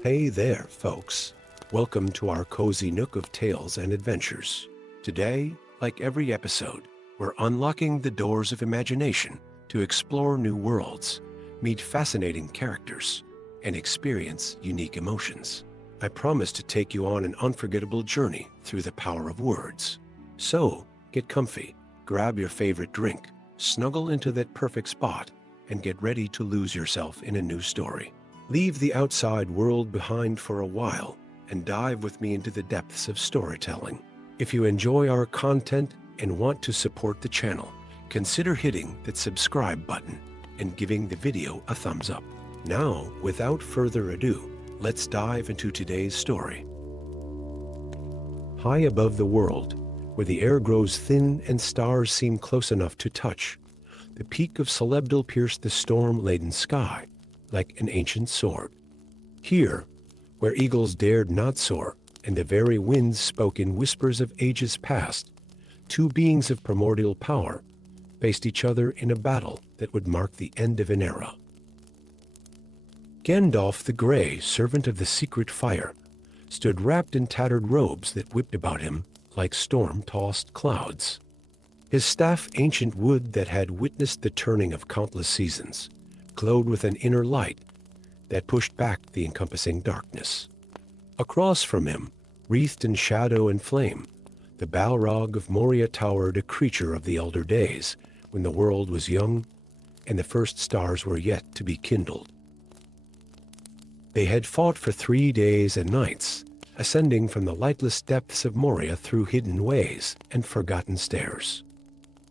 Hey there, folks. Welcome to our cozy nook of tales and adventures. Today, like every episode, we're unlocking the doors of imagination to explore new worlds, meet fascinating characters, and experience unique emotions. I promise to take you on an unforgettable journey through the power of words. So, get comfy, grab your favorite drink, snuggle into that perfect spot, and get ready to lose yourself in a new story. Leave the outside world behind for a while and dive with me into the depths of storytelling. If you enjoy our content and want to support the channel, consider hitting that subscribe button and giving the video a thumbs up. Now, without further ado, let's dive into today's story. High above the world, where the air grows thin and stars seem close enough to touch, the peak of Celebdal pierced the storm-laden sky like an ancient sword. Here, where eagles dared not soar, and the very winds spoke in whispers of ages past, two beings of primordial power faced each other in a battle that would mark the end of an era. Gandalf the Grey, servant of the secret fire, stood wrapped in tattered robes that whipped about him like storm-tossed clouds. His staff, ancient wood that had witnessed the turning of countless seasons, glowed with an inner light that pushed back the encompassing darkness. Across from him, wreathed in shadow and flame, the Balrog of Moria towered, a creature of the elder days, when the world was young and the first stars were yet to be kindled. They had fought for 3 days and nights, ascending from the lightless depths of Moria through hidden ways and forgotten stairs.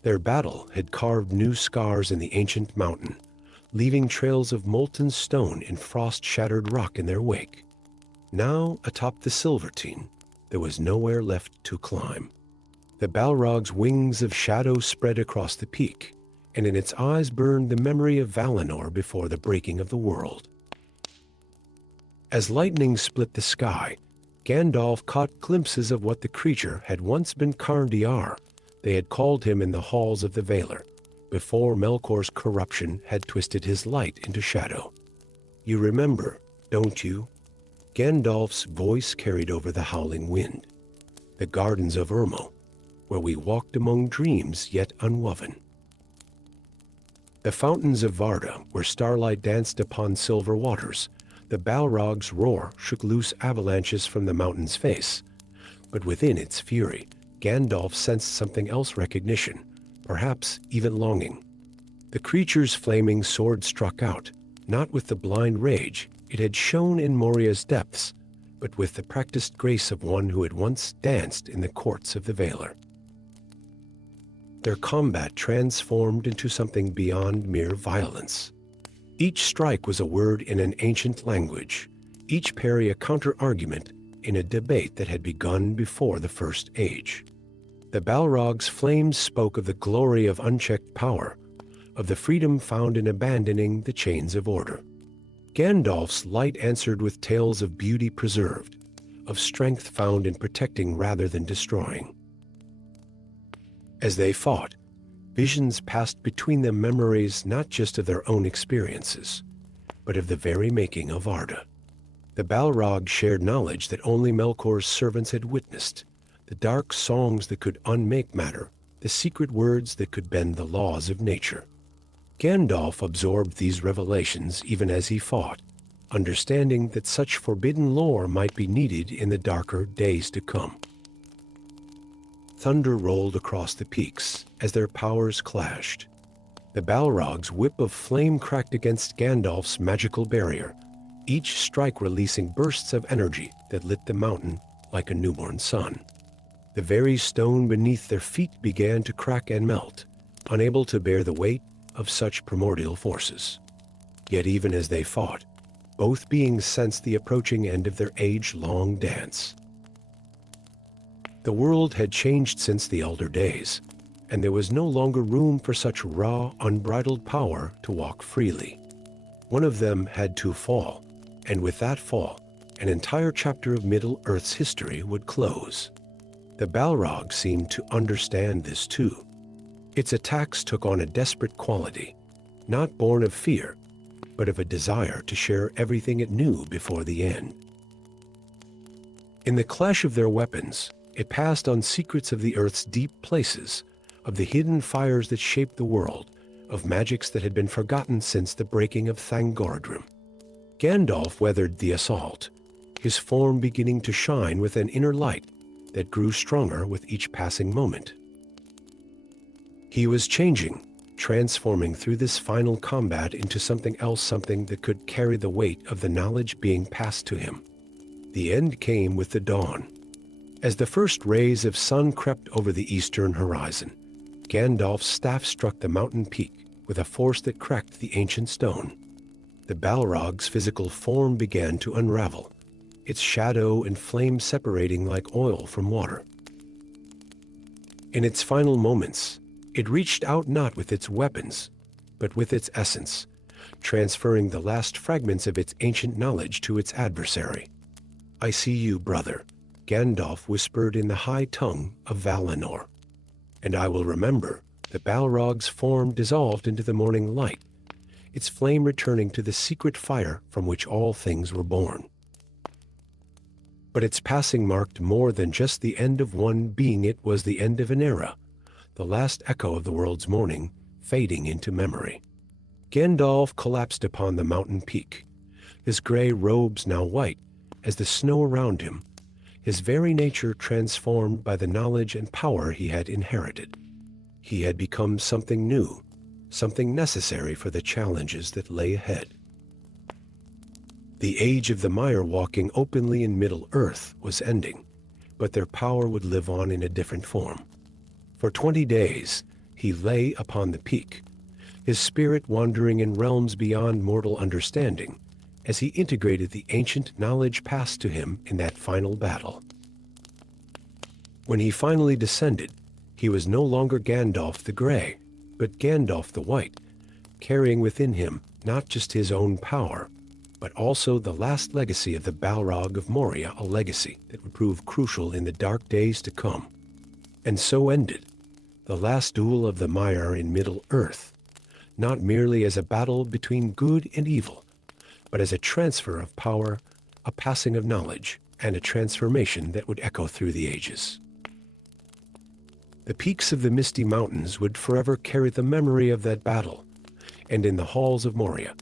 Their battle had carved new scars in the ancient mountain, leaving trails of molten stone and frost-shattered rock in their wake. Now, atop the Silvertine, there was nowhere left to climb. The Balrog's wings of shadow spread across the peak, and in its eyes burned the memory of Valinor before the breaking of the world. As lightning split the sky, Gandalf caught glimpses of what the creature had once been. Carndiar, they had called him in the halls of the Valar, before Melkor's corruption had twisted his light into shadow. You remember, don't you? Gandalf's voice carried over the howling wind. The gardens of Urmo, where we walked among dreams yet unwoven. The fountains of Varda, where starlight danced upon silver waters. The Balrog's roar shook loose avalanches from the mountain's face. But within its fury, Gandalf sensed something else: recognition, perhaps even longing. The creature's flaming sword struck out, not with the blind rage it had shown in Moria's depths, but with the practiced grace of one who had once danced in the courts of the Valar. Their combat transformed into something beyond mere violence. Each strike was a word in an ancient language, each parry a counter-argument in a debate that had begun before the First Age. The Balrog's flames spoke of the glory of unchecked power, of the freedom found in abandoning the chains of order. Gandalf's light answered with tales of beauty preserved, of strength found in protecting rather than destroying. As they fought, visions passed between them, memories not just of their own experiences, but of the very making of Arda. The Balrog shared knowledge that only Melkor's servants had witnessed, the dark songs that could unmake matter, the secret words that could bend the laws of nature. Gandalf absorbed these revelations even as he fought, understanding that such forbidden lore might be needed in the darker days to come. Thunder rolled across the peaks as their powers clashed. The Balrog's whip of flame cracked against Gandalf's magical barrier, each strike releasing bursts of energy that lit the mountain like a newborn sun. The very stone beneath their feet began to crack and melt, unable to bear the weight of such primordial forces. Yet even as they fought, both beings sensed the approaching end of their age-long dance. The world had changed since the elder days, and there was no longer room for such raw, unbridled power to walk freely. One of them had to fall, and with that fall, an entire chapter of Middle-earth's history would close. The Balrog seemed to understand this too. Its attacks took on a desperate quality, not born of fear, but of a desire to share everything it knew before the end. In the clash of their weapons, it passed on secrets of the earth's deep places, of the hidden fires that shaped the world, of magics that had been forgotten since the breaking of Thangorodrim. Gandalf weathered the assault, his form beginning to shine with an inner light that grew stronger with each passing moment. He was changing, transforming through this final combat into something else, something that could carry the weight of the knowledge being passed to him. The end came with the dawn. As the first rays of sun crept over the eastern horizon, Gandalf's staff struck the mountain peak with a force that cracked the ancient stone. The Balrog's physical form began to unravel, its shadow and flame separating like oil from water. In its final moments, it reached out not with its weapons, but with its essence, transferring the last fragments of its ancient knowledge to its adversary. "I see you, brother," Gandalf whispered in the high tongue of Valinor. "And I will remember." The Balrog's form dissolved into the morning light, its flame returning to the secret fire from which all things were born. But its passing marked more than just the end of one being. It was the end of an era, the last echo of the world's morning, fading into memory. Gandalf collapsed upon the mountain peak, his gray robes now white as the snow around him, his very nature transformed by the knowledge and power he had inherited. He had become something new, something necessary for the challenges that lay ahead. The age of the Mire walking openly in Middle-earth was ending, but their power would live on in a different form. For 20 days, he lay upon the peak, his spirit wandering in realms beyond mortal understanding, as he integrated the ancient knowledge passed to him in that final battle. When he finally descended, he was no longer Gandalf the Grey, but Gandalf the White, carrying within him not just his own power, but also the last legacy of the Balrog of Moria, a legacy that would prove crucial in the dark days to come. And so ended the last duel of the Mire in Middle-earth, not merely as a battle between good and evil, but as a transfer of power, a passing of knowledge, and a transformation that would echo through the ages. The peaks of the Misty Mountains would forever carry the memory of that battle, and in the halls of Moria,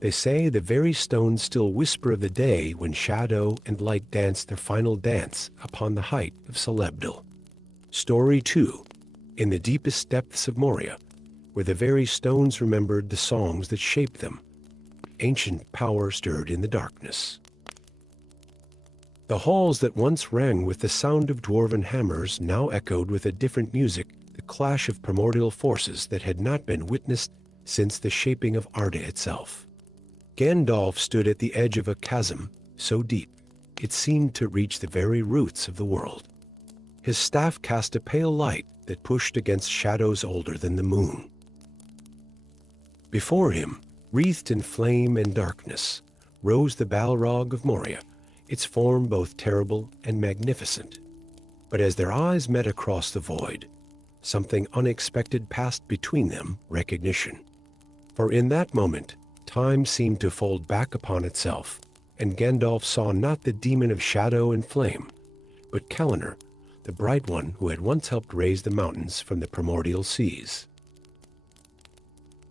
they say the very stones still whisper of the day when shadow and light danced their final dance upon the height of Celebdil. Storie 2, in the deepest depths of Moria, where the very stones remembered the songs that shaped them, ancient power stirred in the darkness. The halls that once rang with the sound of dwarven hammers now echoed with a different music, the clash of primordial forces that had not been witnessed since the shaping of Arda itself. Gandalf stood at the edge of a chasm so deep it seemed to reach the very roots of the world. His staff cast a pale light that pushed against shadows older than the moon. Before him, wreathed in flame and darkness, rose the Balrog of Moria, its form both terrible and magnificent. But as their eyes met across the void, something unexpected passed between them, recognition. For in that moment, time seemed to fold back upon itself, and Gandalf saw not the demon of shadow and flame, but Kalanr, the bright one who had once helped raise the mountains from the primordial seas.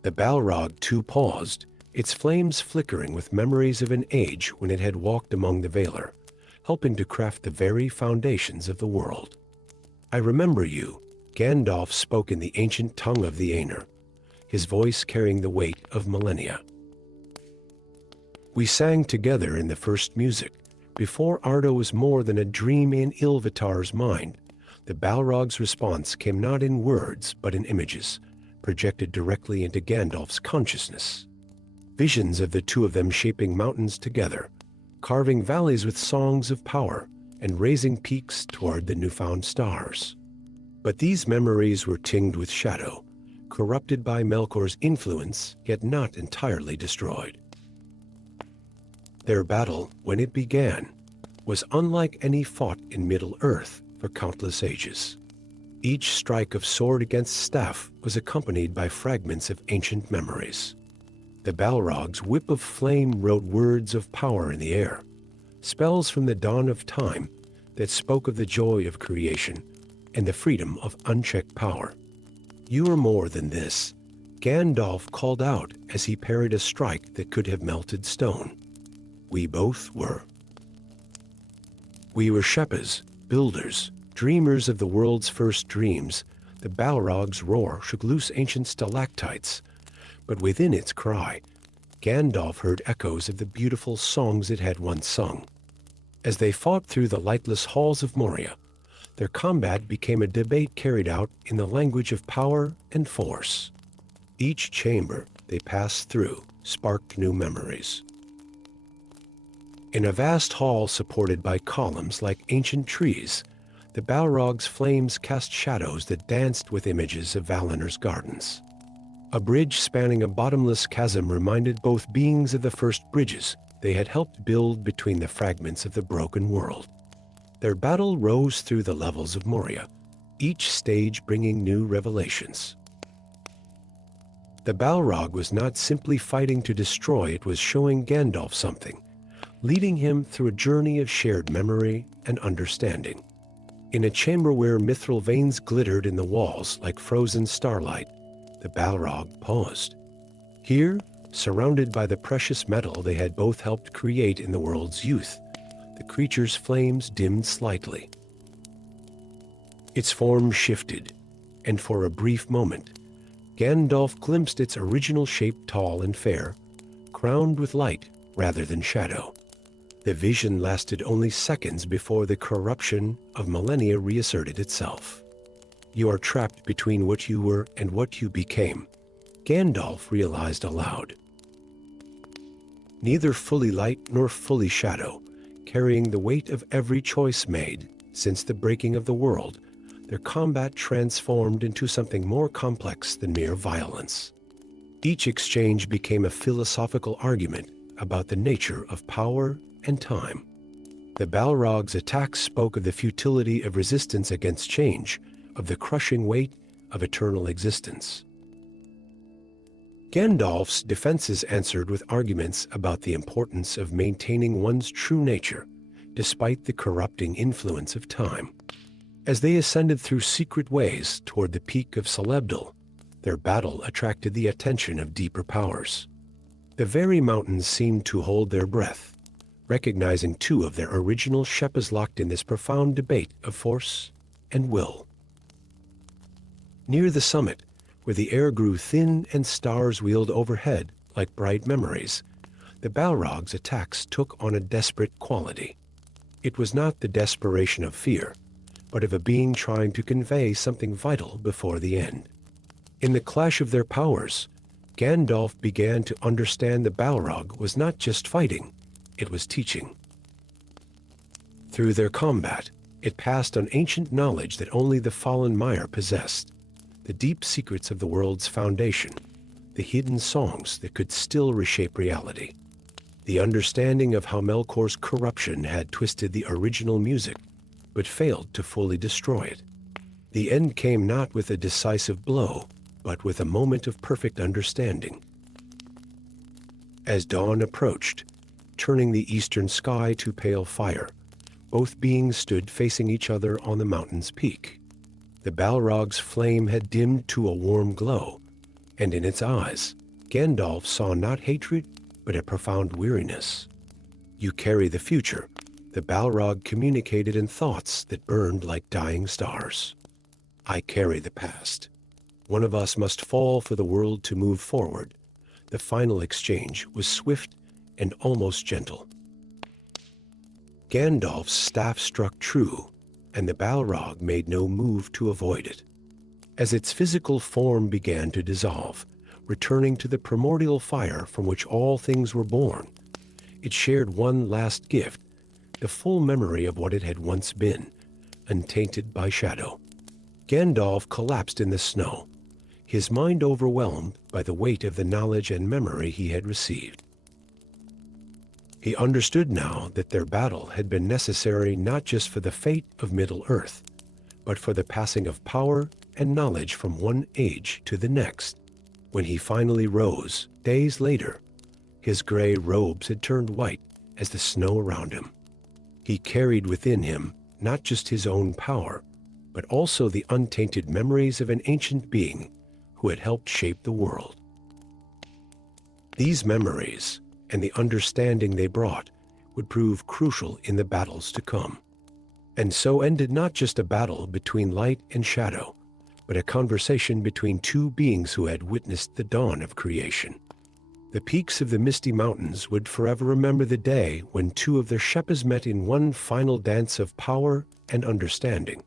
The Balrog too paused, its flames flickering with memories of an age when it had walked among the Valar, helping to craft the very foundations of the world. "I remember you," Gandalf spoke in the ancient tongue of the Aenir, his voice carrying the weight of millennia. "We sang together in the first music, before Arda was more than a dream in Ilúvatar's mind." The Balrog's response came not in words but in images, projected directly into Gandalf's consciousness. Visions of the two of them shaping mountains together, carving valleys with songs of power, and raising peaks toward the newfound stars. But these memories were tinged with shadow, corrupted by Melkor's influence, yet not entirely destroyed. Their battle, when it began, was unlike any fought in Middle-earth for countless ages. Each strike of sword against staff was accompanied by fragments of ancient memories. The Balrog's whip of flame wrote words of power in the air, spells from the dawn of time that spoke of the joy of creation and the freedom of unchecked power. "You are more than this," Gandalf called out as he parried a strike that could have melted stone. "We both were. We were shepherds, builders, dreamers of the world's first dreams." The Balrog's roar shook loose ancient stalactites, but within its cry, Gandalf heard echoes of the beautiful songs it had once sung. As they fought through the lightless halls of Moria, their combat became a debate carried out in the language of power and force. Each chamber they passed through sparked new memories. In a vast hall supported by columns like ancient trees, the Balrog's flames cast shadows that danced with images of Valinor's gardens. A bridge spanning a bottomless chasm reminded both beings of the first bridges they had helped build between the fragments of the broken world. Their battle rose through the levels of Moria, each stage bringing new revelations. The Balrog was not simply fighting to destroy, it was showing Gandalf something, leading him through a journey of shared memory and understanding. In a chamber where mithril veins glittered in the walls like frozen starlight, the Balrog paused. Here, surrounded by the precious metal they had both helped create in the world's youth, the creature's flames dimmed slightly. Its form shifted, and for a brief moment, Gandalf glimpsed its original shape, tall and fair, crowned with light rather than shadow. The vision lasted only seconds before the corruption of millennia reasserted itself. "You are trapped between what you were and what you became," Gandalf realized aloud. Neither fully light nor fully shadow, carrying the weight of every choice made since the breaking of the world, their combat transformed into something more complex than mere violence. Each exchange became a philosophical argument about the nature of power and time. The Balrog's attacks spoke of the futility of resistance against change, of the crushing weight of eternal existence. Gandalf's defenses answered with arguments about the importance of maintaining one's true nature, despite the corrupting influence of time. As they ascended through secret ways toward the peak of Celebdal, their battle attracted the attention of deeper powers. The very mountains seemed to hold their breath, recognizing two of their original shepherds locked in this profound debate of force and will. Near the summit, where the air grew thin and stars wheeled overhead like bright memories, the Balrog's attacks took on a desperate quality. It was not the desperation of fear, but of a being trying to convey something vital before the end. In the clash of their powers, Gandalf began to understand the Balrog was not just fighting, it was teaching. Through their combat, it passed on ancient knowledge that only the fallen Maiar possessed, the deep secrets of the world's foundation, the hidden songs that could still reshape reality, the understanding of how Melkor's corruption had twisted the original music, but failed to fully destroy it. The end came not with a decisive blow, but with a moment of perfect understanding. As dawn approached, turning the eastern sky to pale fire, both beings stood facing each other on the mountain's peak. The Balrog's flame had dimmed to a warm glow, and in its eyes, Gandalf saw not hatred, but a profound weariness. "You carry the future," the Balrog communicated in thoughts that burned like dying stars. "I carry the past. One of us must fall for the world to move forward." The final exchange was swift and almost gentle. Gandalf's staff struck true, and the Balrog made no move to avoid it. As its physical form began to dissolve, returning to the primordial fire from which all things were born, it shared one last gift, the full memory of what it had once been, untainted by shadow. Gandalf collapsed in the snow, his mind overwhelmed by the weight of the knowledge and memory he had received. He understood now that their battle had been necessary not just for the fate of Middle-earth, but for the passing of power and knowledge from one age to the next. When he finally rose, days later, his gray robes had turned white as the snow around him. He carried within him not just his own power, but also the untainted memories of an ancient being who had helped shape the world. These memories, and the understanding they brought, would prove crucial in the battles to come. And so ended not just a battle between light and shadow, but a conversation between two beings who had witnessed the dawn of creation. The peaks of the Misty Mountains would forever remember the day when two of their Sheppas met in one final dance of power and understanding,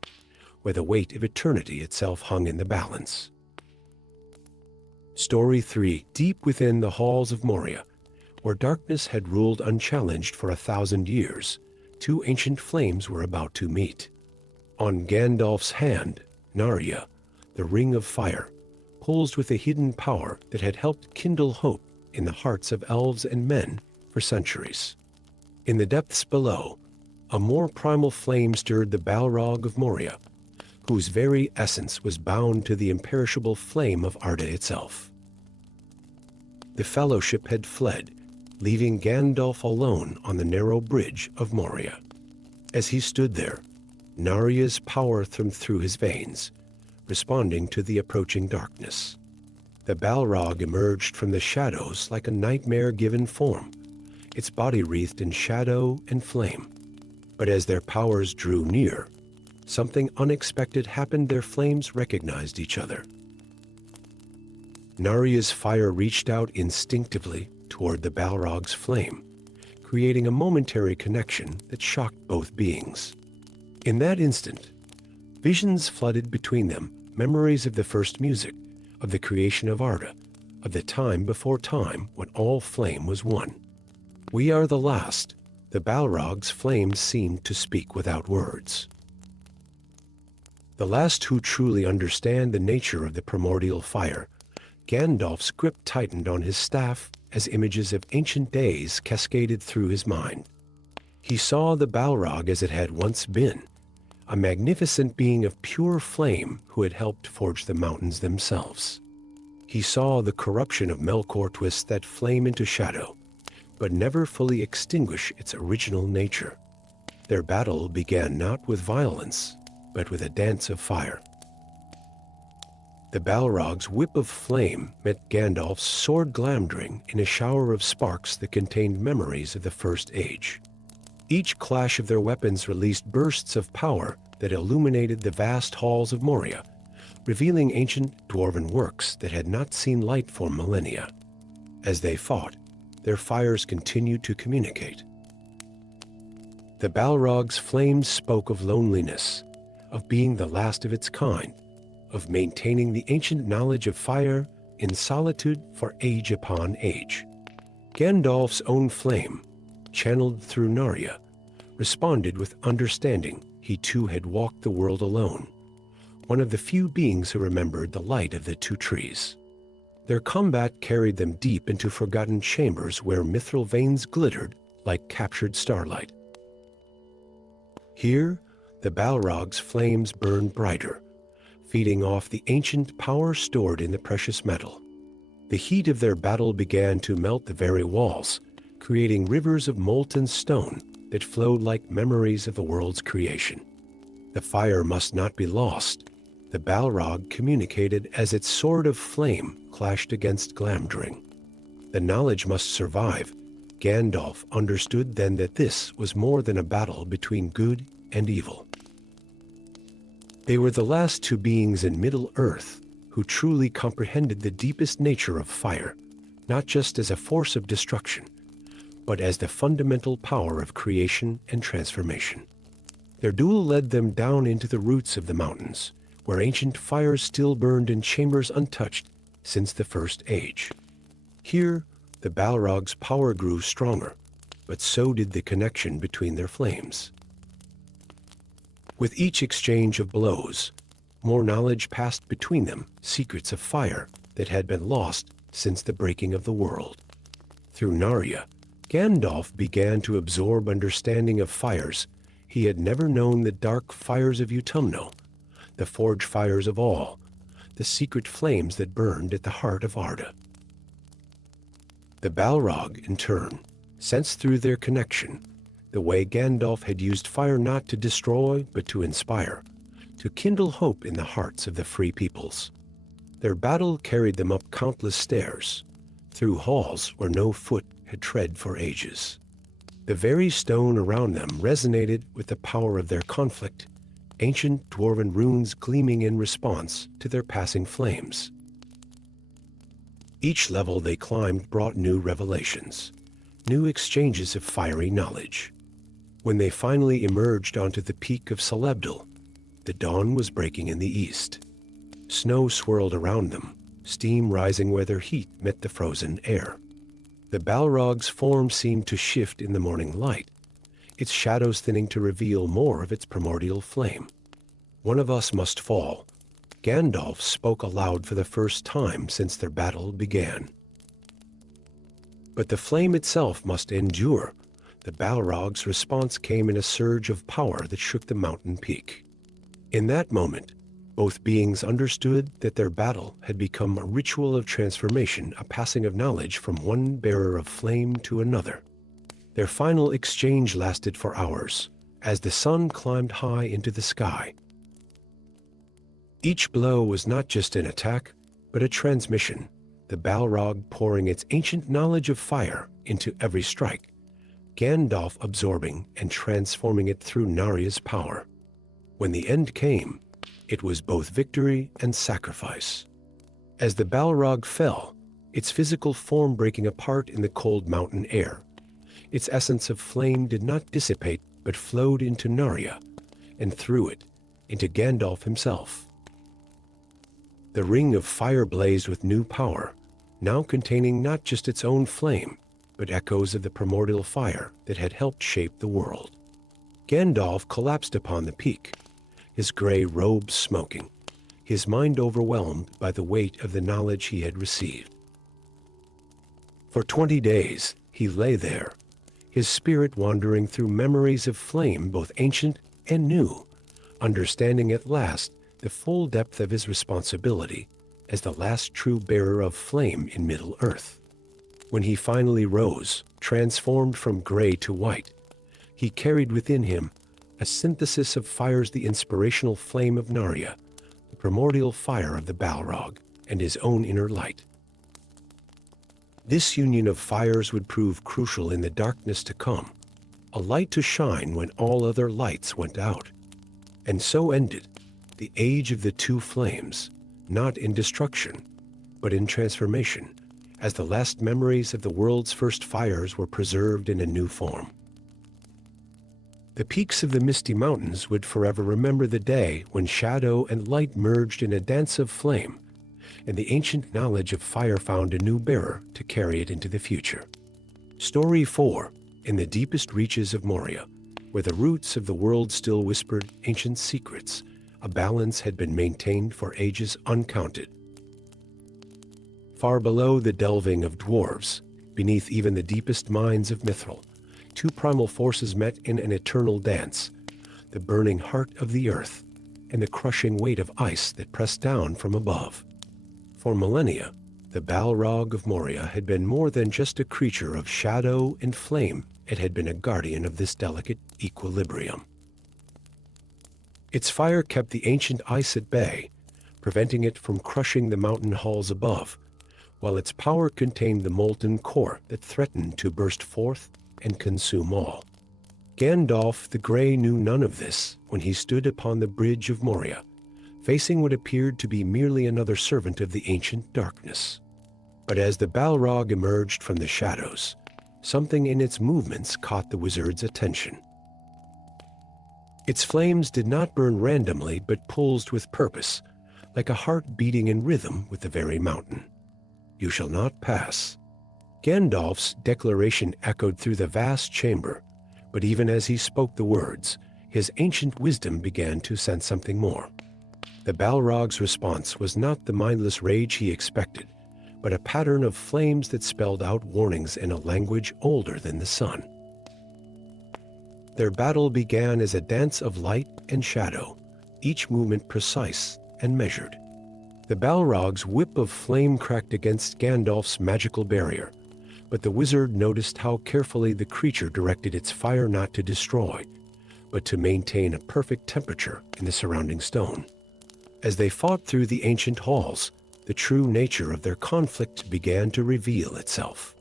where the weight of eternity itself hung in the balance. Story 3. Deep within the halls of Moria, where darkness had ruled unchallenged for 1,000 years, two ancient flames were about to meet. On Gandalf's hand, Narya, the ring of fire, pulsed with a hidden power that had helped kindle hope in the hearts of elves and men for centuries. In the depths below, a more primal flame stirred the Balrog of Moria, whose very essence was bound to the imperishable flame of Arda itself. The Fellowship had fled, leaving Gandalf alone on the narrow bridge of Moria. As he stood there, Narya's power thrummed through his veins, responding to the approaching darkness. The Balrog emerged from the shadows like a nightmare-given form, its body wreathed in shadow and flame. But as their powers drew near, something unexpected happened. Their flames recognized each other. Narya's fire reached out instinctively toward the Balrog's flame, creating a momentary connection that shocked both beings. In that instant, visions flooded between them, memories of the first music, of the creation of Arda, of the time before time when all flame was one. "We are the last," the Balrog's flames seemed to speak without words. The last who truly understand the nature of the primordial fire. Gandalf's grip tightened on his staff as images of ancient days cascaded through his mind. He saw the Balrog as it had once been, a magnificent being of pure flame who had helped forge the mountains themselves. He saw the corruption of Melkor twist that flame into shadow, but never fully extinguish its original nature. Their battle began not with violence, but with a dance of fire. The Balrog's whip of flame met Gandalf's sword glamdring in a shower of sparks that contained memories of the First Age. Each clash of their weapons released bursts of power that illuminated the vast halls of Moria, revealing ancient dwarven works that had not seen light for millennia. As they fought, their fires continued to communicate. The Balrog's flames spoke of loneliness, of being the last of its kind, of maintaining the ancient knowledge of fire in solitude for age upon age. Gandalf's own flame, channeled through Narya, responded with understanding. He too had walked the world alone, one of the few beings who remembered the light of the two trees. Their combat carried them deep into forgotten chambers where mithril veins glittered like captured starlight. Here, the Balrog's flames burned brighter, feeding off the ancient power stored in the precious metal. The heat of their battle began to melt the very walls, creating rivers of molten stone that flowed like memories of the world's creation. The fire must not be lost, the Balrog communicated as its sword of flame clashed against Glamdring. The knowledge must survive. Gandalf understood then that this was more than a battle between good and evil. They were the last two beings in Middle-earth who truly comprehended the deepest nature of fire, not just as a force of destruction, but as the fundamental power of creation and transformation. Their duel led them down into the roots of the mountains, where ancient fires still burned in chambers untouched since the First Age. Here, the Balrog's power grew stronger, but so did the connection between their flames. With each exchange of blows, more knowledge passed between them, secrets of fire that had been lost since the breaking of the world. Through Narya, Gandalf began to absorb understanding of fires. He had never known the dark fires of Utumno, the forge fires of all, the the secret flames that burned at the heart of Arda. The Balrog, in turn, sensed through their connection the way Gandalf had used fire not to destroy but to inspire, to kindle hope in the hearts of the free peoples. Their battle carried them up countless stairs, through halls where no foot had tread for ages. The very stone around them resonated with the power of their conflict, ancient dwarven runes gleaming in response to their passing flames. Each level they climbed brought new revelations, new exchanges of fiery knowledge. When they finally emerged onto the peak of Celebdal, the dawn was breaking in the east. Snow swirled around them, steam rising where their heat met the frozen air. The Balrog's form seemed to shift in the morning light, its shadows thinning to reveal more of its primordial flame. "One of us must fall," Gandalf spoke aloud for the first time since their battle began. But the flame itself must endure. The Balrog's response came in a surge of power that shook the mountain peak. In that moment, both beings understood that their battle had become a ritual of transformation, a passing of knowledge from one bearer of flame to another. Their final exchange lasted for hours, as the sun climbed high into the sky. Each blow was not just an attack, but a transmission, the Balrog pouring its ancient knowledge of fire into every strike, Gandalf absorbing and transforming it through Narya's power. When the end came, it was both victory and sacrifice. As the Balrog fell, its physical form breaking apart in the cold mountain air, its essence of flame did not dissipate but flowed into Narya, and through it, into Gandalf himself. The ring of fire blazed with new power, now containing not just its own flame, but echoes of the primordial fire that had helped shape the world. Gandalf collapsed upon the peak, his gray robes smoking, his mind overwhelmed by the weight of the knowledge he had received. For 20 days, he lay there, his spirit wandering through memories of flame both ancient and new, understanding at last the full depth of his responsibility as the last true bearer of flame in Middle-earth. When he finally rose, transformed from gray to white, he carried within him a synthesis of fires, the inspirational flame of Narya, the primordial fire of the Balrog, and his own inner light. This union of fires would prove crucial in the darkness to come, a light to shine when all other lights went out. And so ended the age of the two flames, not in destruction, but in transformation, as the last memories of the world's first fires were preserved in a new form. The peaks of the Misty Mountains would forever remember the day when shadow and light merged in a dance of flame, and the ancient knowledge of fire found a new bearer to carry it into the future. Story 4, in the deepest reaches of Moria, where the roots of the world still whispered ancient secrets, a balance had been maintained for ages uncounted. Far below the delving of dwarves, beneath even the deepest minds of Mithril, two primal forces met in an eternal dance, the burning heart of the earth and the crushing weight of ice that pressed down from above. For millennia, the Balrog of Moria had been more than just a creature of shadow and flame. It had been a guardian of this delicate equilibrium. Its fire kept the ancient ice at bay, preventing it from crushing the mountain halls above, while its power contained the molten core that threatened to burst forth and consume all. Gandalf the Grey knew none of this when he stood upon the bridge of Moria, facing what appeared to be merely another servant of the ancient darkness. But as the Balrog emerged from the shadows, something in its movements caught the wizard's attention. Its flames did not burn randomly but pulsed with purpose, like a heart beating in rhythm with the very mountain. "You shall not pass." Gandalf's declaration echoed through the vast chamber, but even as he spoke the words, his ancient wisdom began to sense something more. The Balrog's response was not the mindless rage he expected, but a pattern of flames that spelled out warnings in a language older than the sun. Their battle began as a dance of light and shadow, each movement precise and measured. The Balrog's whip of flame cracked against Gandalf's magical barrier, but the wizard noticed how carefully the creature directed its fire not to destroy, but to maintain a perfect temperature in the surrounding stone. As they fought through the ancient halls, the true nature of their conflict began to reveal itself.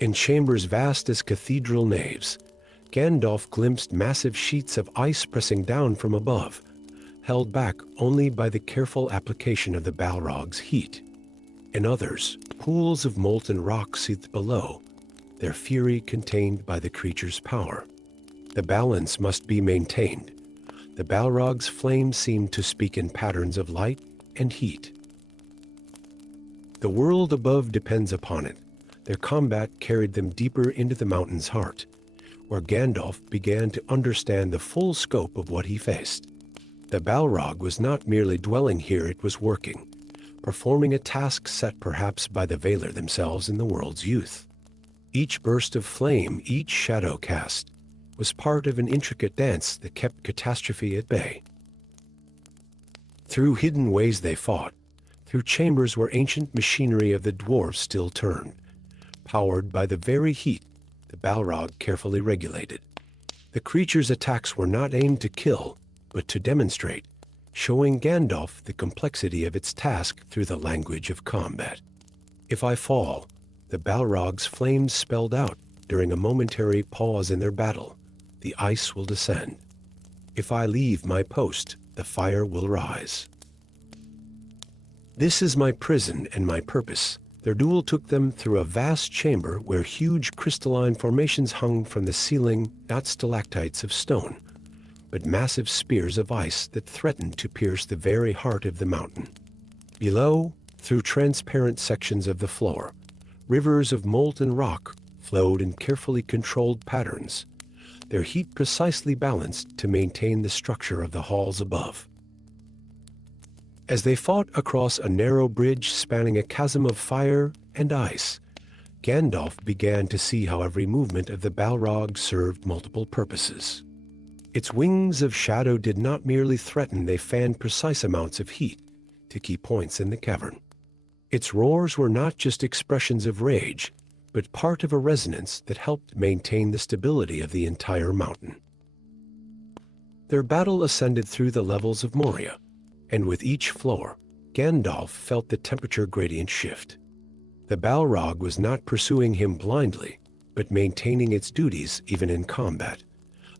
In chambers vast as cathedral naves, Gandalf glimpsed massive sheets of ice pressing down from above, held back only by the careful application of the Balrog's heat. In others, pools of molten rock seethed below, their fury contained by the creature's power. The balance must be maintained. The Balrog's flame seemed to speak in patterns of light and heat. The world above depends upon it. Their combat carried them deeper into the mountain's heart, where Gandalf began to understand the full scope of what he faced. The Balrog was not merely dwelling here, it was working, performing a task set perhaps by the Valar themselves in the world's youth. Each burst of flame, each shadow cast, was part of an intricate dance that kept catastrophe at bay. Through hidden ways they fought, through chambers where ancient machinery of the dwarves still turned, powered by the very heat the Balrog carefully regulated. The creature's attacks were not aimed to kill, but to demonstrate, showing Gandalf the complexity of its task through the language of combat. If I fall, the Balrog's flames spelled out during a momentary pause in their battle, the ice will descend. If I leave my post, the fire will rise. This is my prison and my purpose. Their duel took them through a vast chamber where huge crystalline formations hung from the ceiling, not stalactites of stone, but massive spears of ice that threatened to pierce the very heart of the mountain. Below, through transparent sections of the floor, rivers of molten rock flowed in carefully controlled patterns, their heat precisely balanced to maintain the structure of the halls above. As they fought across a narrow bridge spanning a chasm of fire and ice, Gandalf began to see how every movement of the Balrog served multiple purposes. Its wings of shadow did not merely threaten, they fanned precise amounts of heat to key points in the cavern. Its roars were not just expressions of rage, but part of a resonance that helped maintain the stability of the entire mountain. Their battle ascended through the levels of Moria, and with each floor, Gandalf felt the temperature gradient shift. The Balrog was not pursuing him blindly, but maintaining its duties even in combat,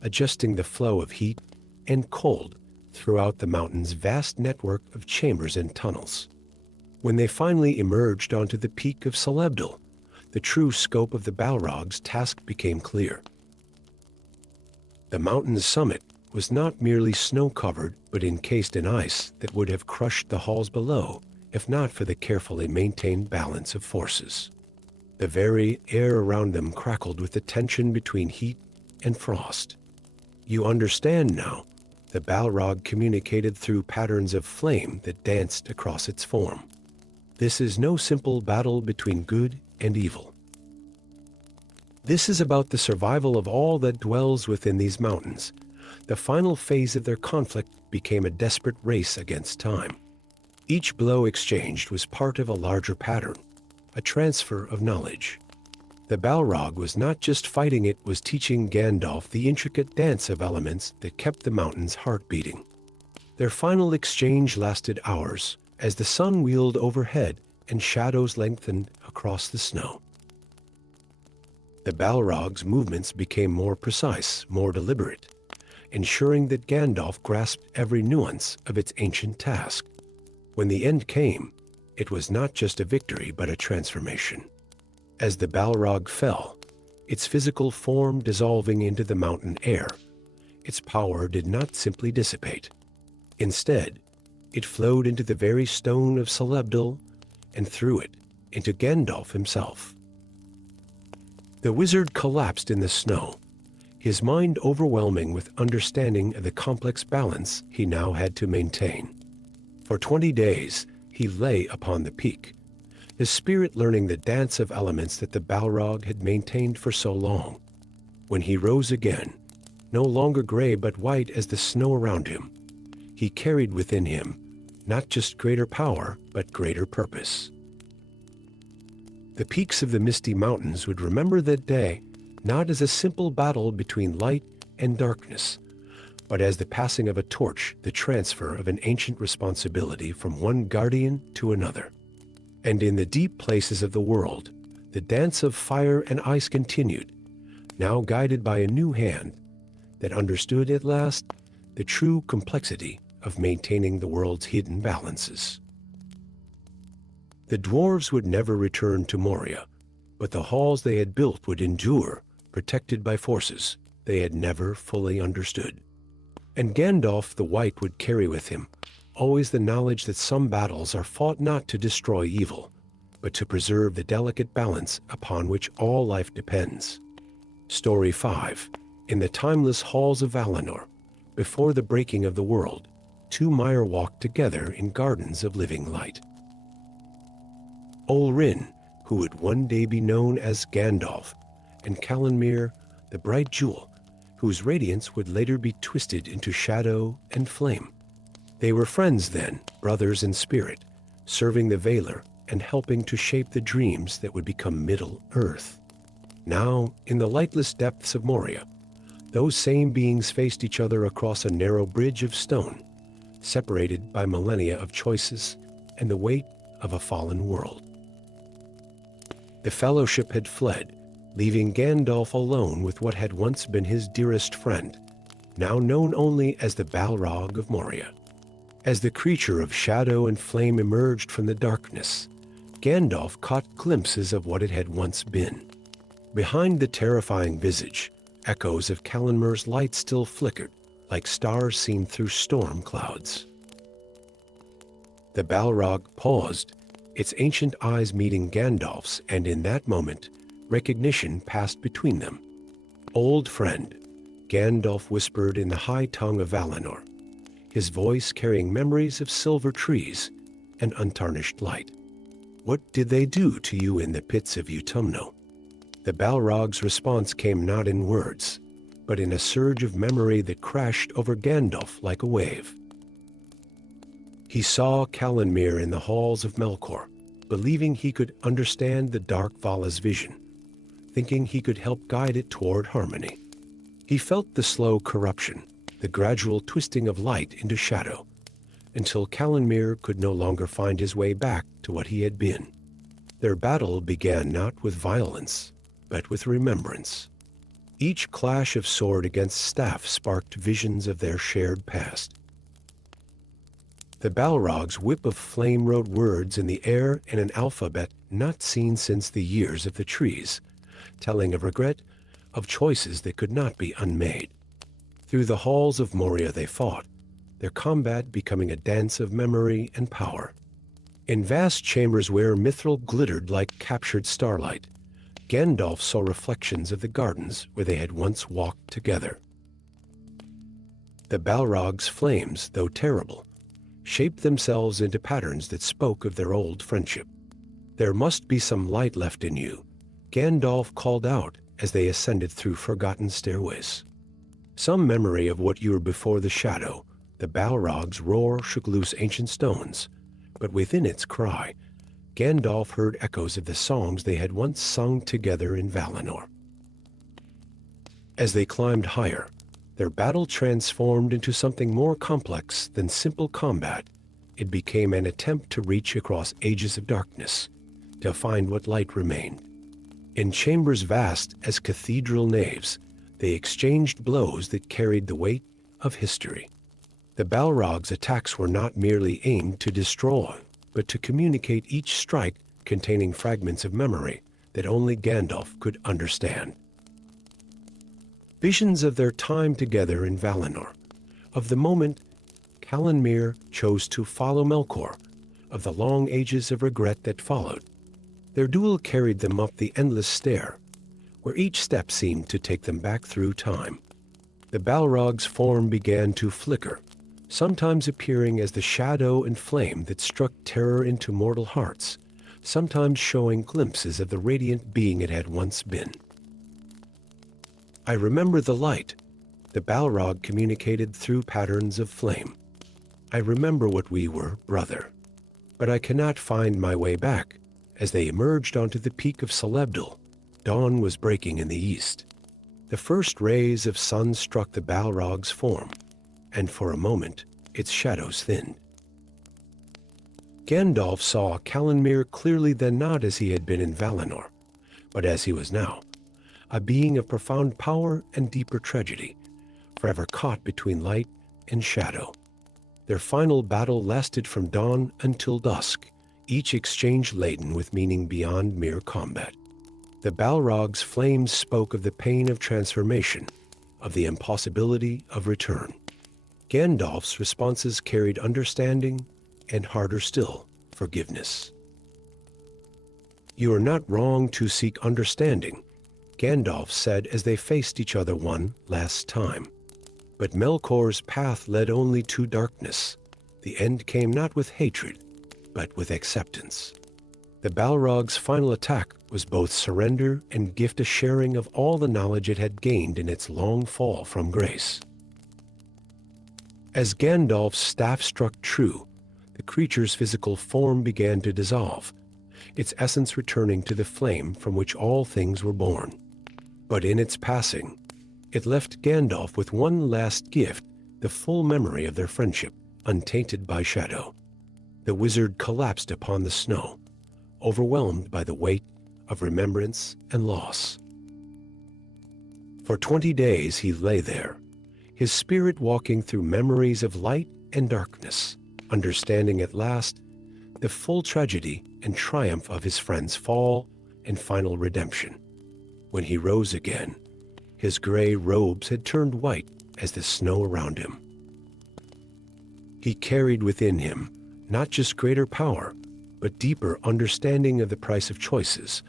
adjusting the flow of heat and cold throughout the mountain's vast network of chambers and tunnels. When they finally emerged onto the peak of Celebdal, the true scope of the Balrog's task became clear. The mountain's summit was not merely snow-covered, but encased in ice that would have crushed the halls below, if not for the carefully maintained balance of forces. The very air around them crackled with the tension between heat and frost. You understand now, the Balrog communicated through patterns of flame that danced across its form. This is no simple battle between good and evil. This is about the survival of all that dwells within these mountains. The final phase of their conflict became a desperate race against time. Each blow exchanged was part of a larger pattern, a transfer of knowledge. The Balrog was not just fighting, it was teaching Gandalf the intricate dance of elements that kept the mountain's heart beating. Their final exchange lasted hours, as the sun wheeled overhead and shadows lengthened across the snow. The Balrog's movements became more precise, more deliberate, ensuring that Gandalf grasped every nuance of its ancient task. When the end came, it was not just a victory but a transformation. As the Balrog fell, its physical form dissolving into the mountain air, its power did not simply dissipate. Instead, it flowed into the very stone of Celebdal and through it into Gandalf himself. The wizard collapsed in the snow, his mind overwhelming with understanding of the complex balance he now had to maintain. For 20 days, he lay upon the peak, his spirit learning the dance of elements that the Balrog had maintained for so long. When he rose again, no longer gray but white as the snow around him, he carried within him not just greater power, but greater purpose. The peaks of the Misty Mountains would remember that day not as a simple battle between light and darkness, but as the passing of a torch, the transfer of an ancient responsibility from one guardian to another. And in the deep places of the world, the dance of fire and ice continued, now guided by a new hand that understood at last the true complexity of maintaining the world's hidden balances. The dwarves would never return to Moria, but the halls they had built would endure, protected by forces they had never fully understood. And Gandalf the White would carry with him always the knowledge that some battles are fought not to destroy evil, but to preserve the delicate balance upon which all life depends. Story 5. In the timeless halls of Valinor, before the breaking of the world, two Mire walked together in gardens of living light. Olrin, who would one day be known as Gandalf, and Calanmir, the bright jewel, whose radiance would later be twisted into shadow and flame. They were friends then, brothers in spirit, serving the Valar and helping to shape the dreams that would become Middle-earth. Now, in the lightless depths of Moria, those same beings faced each other across a narrow bridge of stone, separated by millennia of choices and the weight of a fallen world. The Fellowship had fled, leaving Gandalf alone with what had once been his dearest friend, now known only as the Balrog of Moria. As the creature of shadow and flame emerged from the darkness, Gandalf caught glimpses of what it had once been. Behind the terrifying visage, echoes of Calanmir's light still flickered, like stars seen through storm clouds. The Balrog paused, its ancient eyes meeting Gandalf's, and in that moment, recognition passed between them. "Old friend," Gandalf whispered in the high tongue of Valinor, his voice carrying memories of silver trees and untarnished light. "What did they do to you in the pits of Utumno?" The Balrog's response came not in words, but in a surge of memory that crashed over Gandalf like a wave. He saw Calanmir in the halls of Melkor, believing he could understand the dark Vala's vision, thinking he could help guide it toward harmony. He felt the slow corruption, the gradual twisting of light into shadow, until Calanmir could no longer find his way back to what he had been. Their battle began not with violence, but with remembrance. Each clash of sword against staff sparked visions of their shared past. The Balrog's whip of flame wrote words in the air in an alphabet not seen since the years of the trees, telling of regret, of choices that could not be unmade. Through the halls of Moria they fought, their combat becoming a dance of memory and power. In vast chambers where mithril glittered like captured starlight, Gandalf saw reflections of the gardens where they had once walked together. The Balrog's flames, though terrible, shaped themselves into patterns that spoke of their old friendship. "There must be some light left in you," Gandalf called out as they ascended through forgotten stairways. "Some memory of what you were before the shadow." The Balrog's roar shook loose ancient stones, but within its cry, Gandalf heard echoes of the songs they had once sung together in Valinor. As they climbed higher, their battle transformed into something more complex than simple combat. It became an attempt to reach across ages of darkness, to find what light remained. In chambers vast as cathedral naves, they exchanged blows that carried the weight of history. The Balrog's attacks were not merely aimed to destroy, but to communicate, each strike containing fragments of memory that only Gandalf could understand. Visions of their time together in Valinor, of the moment Calanmir chose to follow Melkor, of the long ages of regret that followed. Their duel carried them up the endless stair, where each step seemed to take them back through time. The Balrog's form began to flicker, sometimes appearing as the shadow and flame that struck terror into mortal hearts, sometimes showing glimpses of the radiant being it had once been. "I remember the light," the Balrog communicated through patterns of flame. I remember what we were, brother. But I cannot find my way back. As they emerged onto the peak of Celebdal, dawn was breaking in the east. The first rays of sun struck the Balrog's form, and for a moment its shadows thinned. Gandalf saw Calanmir clearly then, not as he had been in Valinor, but as he was now, a being of profound power and deeper tragedy, forever caught between light and shadow. Their final battle lasted from dawn until dusk, each exchange laden with meaning beyond mere combat. The Balrog's flames spoke of the pain of transformation, of the impossibility of return. Gandalf's responses carried understanding and, harder still, forgiveness. "You are not wrong to seek understanding," Gandalf said as they faced each other one last time. But Melkor's path led only to darkness. The end came not with hatred, but with acceptance. The Balrog's final attack was both surrender and gift, a sharing of all the knowledge it had gained in its long fall from grace. As Gandalf's staff struck true, the creature's physical form began to dissolve, its essence returning to the flame from which all things were born. But in its passing, it left Gandalf with one last gift, the full memory of their friendship, untainted by shadow. The wizard collapsed upon the snow, overwhelmed by the weight of remembrance and loss. For 20 days he lay there, his spirit walking through memories of light and darkness, understanding at last the full tragedy and triumph of his friend's fall and final redemption. When he rose again, his gray robes had turned white as the snow around him. He carried within him not just greater power, but deeper understanding of the price of choices,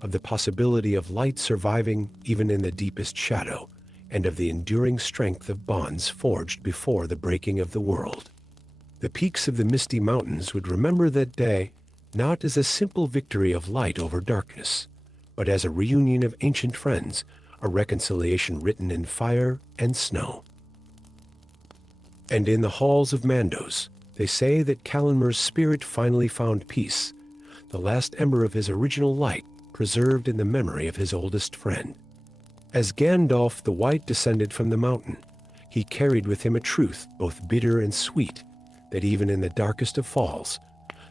of the possibility of light surviving even in the deepest shadow, and of the enduring strength of bonds forged before the breaking of the world. The peaks of the Misty Mountains would remember that day not as a simple victory of light over darkness, but as a reunion of ancient friends, a reconciliation written in fire and snow. And in the halls of Mandos, they say that Calanmir's spirit finally found peace, the last ember of his original light preserved in the memory of his oldest friend. As Gandalf the White descended from the mountain, he carried with him a truth both bitter and sweet, that even in the darkest of falls,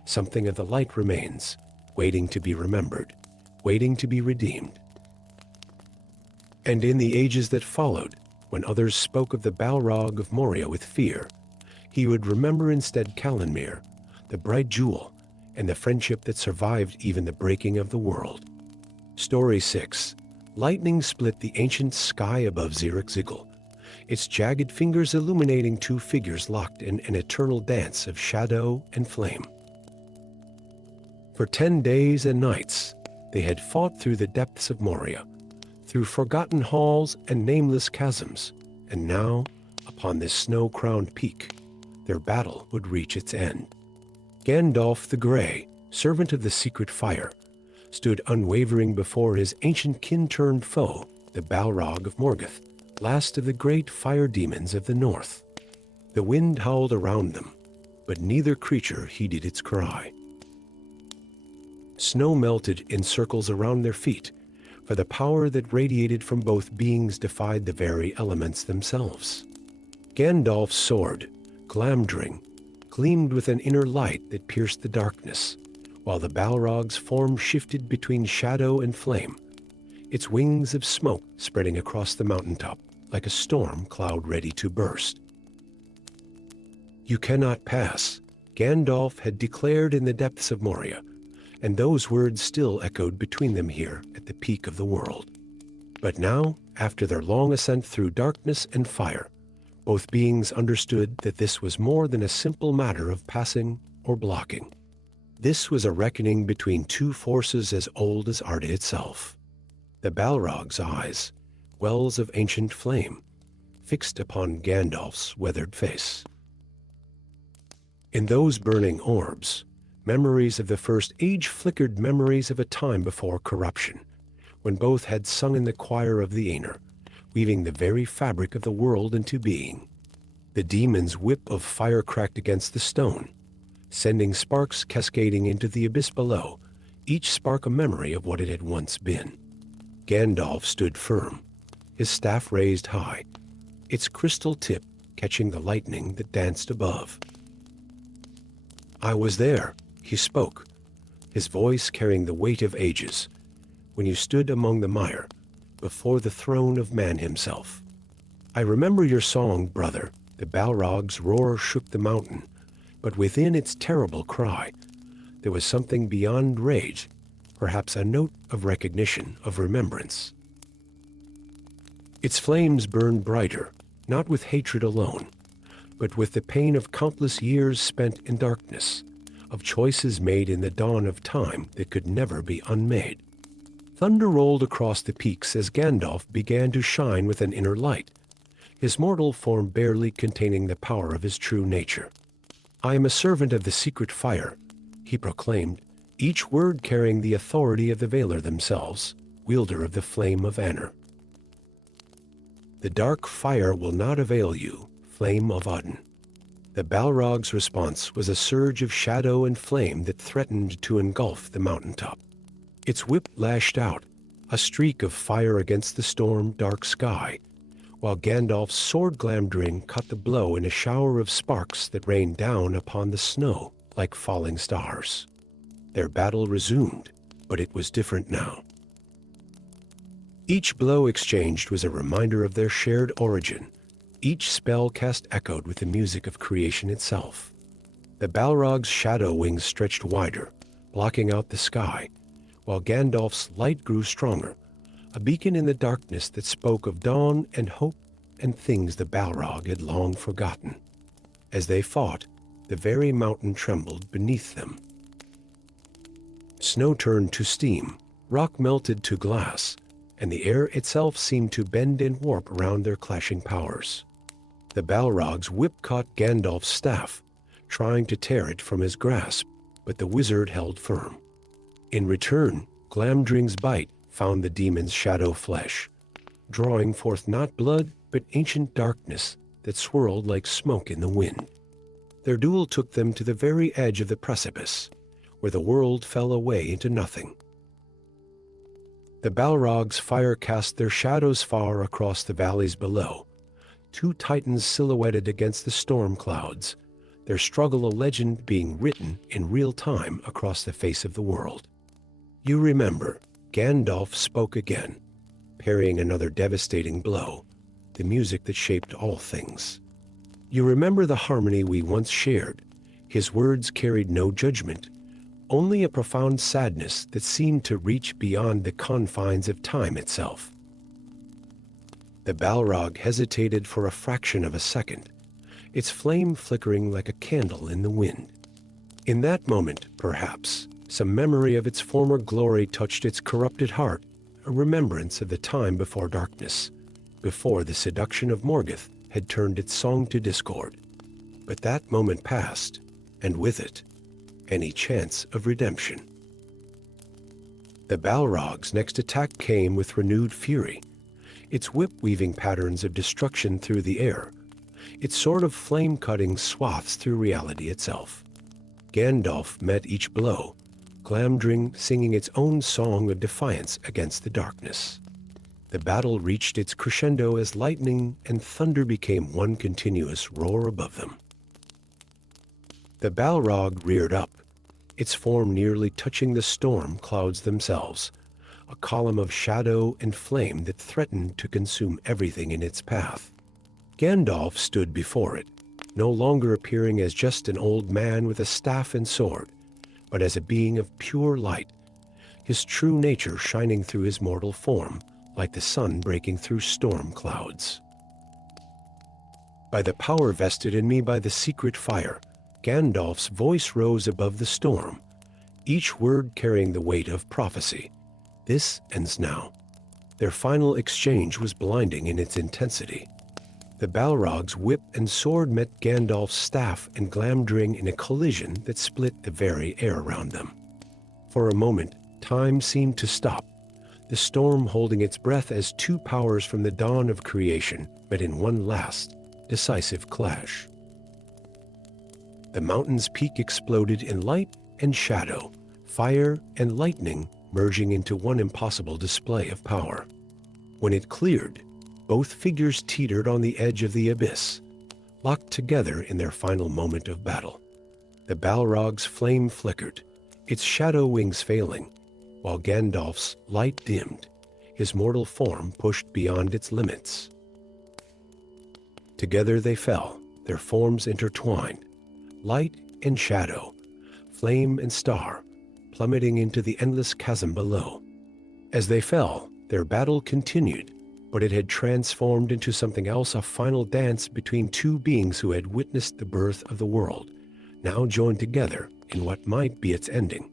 something of the light remains, waiting to be remembered, waiting to be redeemed. And in the ages that followed, when others spoke of the Balrog of Moria with fear, he would remember instead Calanmir, the bright jewel, and the friendship that survived even the breaking of the world. Story 6. Lightning split the ancient sky above Zirak-Zigil, its jagged fingers illuminating two figures locked in an eternal dance of shadow and flame. For 10 days and nights, they had fought through the depths of Moria, through forgotten halls and nameless chasms, and now, upon this snow-crowned peak, their battle would reach its end. Gandalf the Grey, servant of the secret fire, stood unwavering before his ancient kin-turned foe, the Balrog of Morgoth, last of the great fire demons of the north. The wind howled around them, but neither creature heeded its cry. Snow melted in circles around their feet, for the power that radiated from both beings defied the very elements themselves. Gandalf's sword, Glamdring, gleamed with an inner light that pierced the darkness, while the Balrog's form shifted between shadow and flame, its wings of smoke spreading across the mountaintop like a storm cloud ready to burst. "You cannot pass," Gandalf had declared in the depths of Moria, and those words still echoed between them here at the peak of the world. But now, after their long ascent through darkness and fire, both beings understood that this was more than a simple matter of passing or blocking. This was a reckoning between two forces as old as Arda itself. The Balrog's eyes, wells of ancient flame, fixed upon Gandalf's weathered face. In those burning orbs, memories of the First Age flickered, memories of a time before corruption, when both had sung in the choir of the Aenir, weaving the very fabric of the world into being. The demon's whip of fire cracked against the stone, sending sparks cascading into the abyss below, each spark a memory of what it had once been. Gandalf stood firm, his staff raised high, its crystal tip catching the lightning that danced above. "I was there," he spoke, his voice carrying the weight of ages, "when you stood among the mire, before the throne of man himself. I remember your song, brother." The Balrog's roar shook the mountain, but within its terrible cry, there was something beyond rage, perhaps a note of recognition, of remembrance. Its flames burned brighter, not with hatred alone, but with the pain of countless years spent in darkness, of choices made in the dawn of time that could never be unmade. Thunder rolled across the peaks as Gandalf began to shine with an inner light, his mortal form barely containing the power of his true nature. "I am a servant of the secret fire," he proclaimed, each word carrying the authority of the Valar themselves, wielder of the flame of Anor. "The dark fire will not avail you, flame of Odin." The Balrog's response was a surge of shadow and flame that threatened to engulf the mountaintop. Its whip lashed out, a streak of fire against the storm-dark sky, while Gandalf's sword Glamdring caught the blow in a shower of sparks that rained down upon the snow like falling stars. Their battle resumed, but it was different now. Each blow exchanged was a reminder of their shared origin. Each spell cast echoed with the music of creation itself. The Balrog's shadow wings stretched wider, blocking out the sky, while Gandalf's light grew stronger, a beacon in the darkness that spoke of dawn and hope and things the Balrog had long forgotten. As they fought, the very mountain trembled beneath them. Snow turned to steam, rock melted to glass, and the air itself seemed to bend and warp around their clashing powers. The Balrog's whip caught Gandalf's staff, trying to tear it from his grasp, but the wizard held firm. In return, Glamdring's bite found the demon's shadow flesh, drawing forth not blood, but ancient darkness that swirled like smoke in the wind. Their duel took them to the very edge of the precipice, where the world fell away into nothing. The Balrog's fire cast their shadows far across the valleys below, two titans silhouetted against the storm clouds, their struggle a legend being written in real time across the face of the world. "You remember," Gandalf spoke again, parrying another devastating blow, the music that shaped all things. "You remember the harmony we once shared." His words carried no judgment, only a profound sadness that seemed to reach beyond the confines of time itself. The Balrog hesitated for a fraction of a second, its flame flickering like a candle in the wind. In that moment, perhaps, some memory of its former glory touched its corrupted heart, a remembrance of the time before darkness, before the seduction of Morgoth had turned its song to discord. But that moment passed, and with it, any chance of redemption. The Balrog's next attack came with renewed fury, its whip weaving patterns of destruction through the air, its sword of flame cutting swaths through reality itself. Gandalf met each blow, Glamdring singing its own song of defiance against the darkness. The battle reached its crescendo as lightning and thunder became one continuous roar above them. The Balrog reared up, its form nearly touching the storm clouds themselves, a column of shadow and flame that threatened to consume everything in its path. Gandalf stood before it, no longer appearing as just an old man with a staff and sword, but as a being of pure light, his true nature shining through his mortal form like the sun breaking through storm clouds. "By the power vested in me by the secret fire," Gandalf's voice rose above the storm, each word carrying the weight of prophecy. "This ends now." Their final exchange was blinding in its intensity. The Balrog's whip and sword met Gandalf's staff and Glamdring in a collision that split the very air around them. For a moment, time seemed to stop, the storm holding its breath as two powers from the dawn of creation met in one last, decisive clash. The mountain's peak exploded in light and shadow, fire and lightning merging into one impossible display of power. When it cleared, both figures teetered on the edge of the abyss, locked together in their final moment of battle. The Balrog's flame flickered, its shadow wings failing, while Gandalf's light dimmed, his mortal form pushed beyond its limits. Together they fell, their forms intertwined, light and shadow, flame and star, plummeting into the endless chasm below. As they fell, their battle continued, but it had transformed into something else, a final dance between two beings who had witnessed the birth of the world, now joined together in what might be its ending.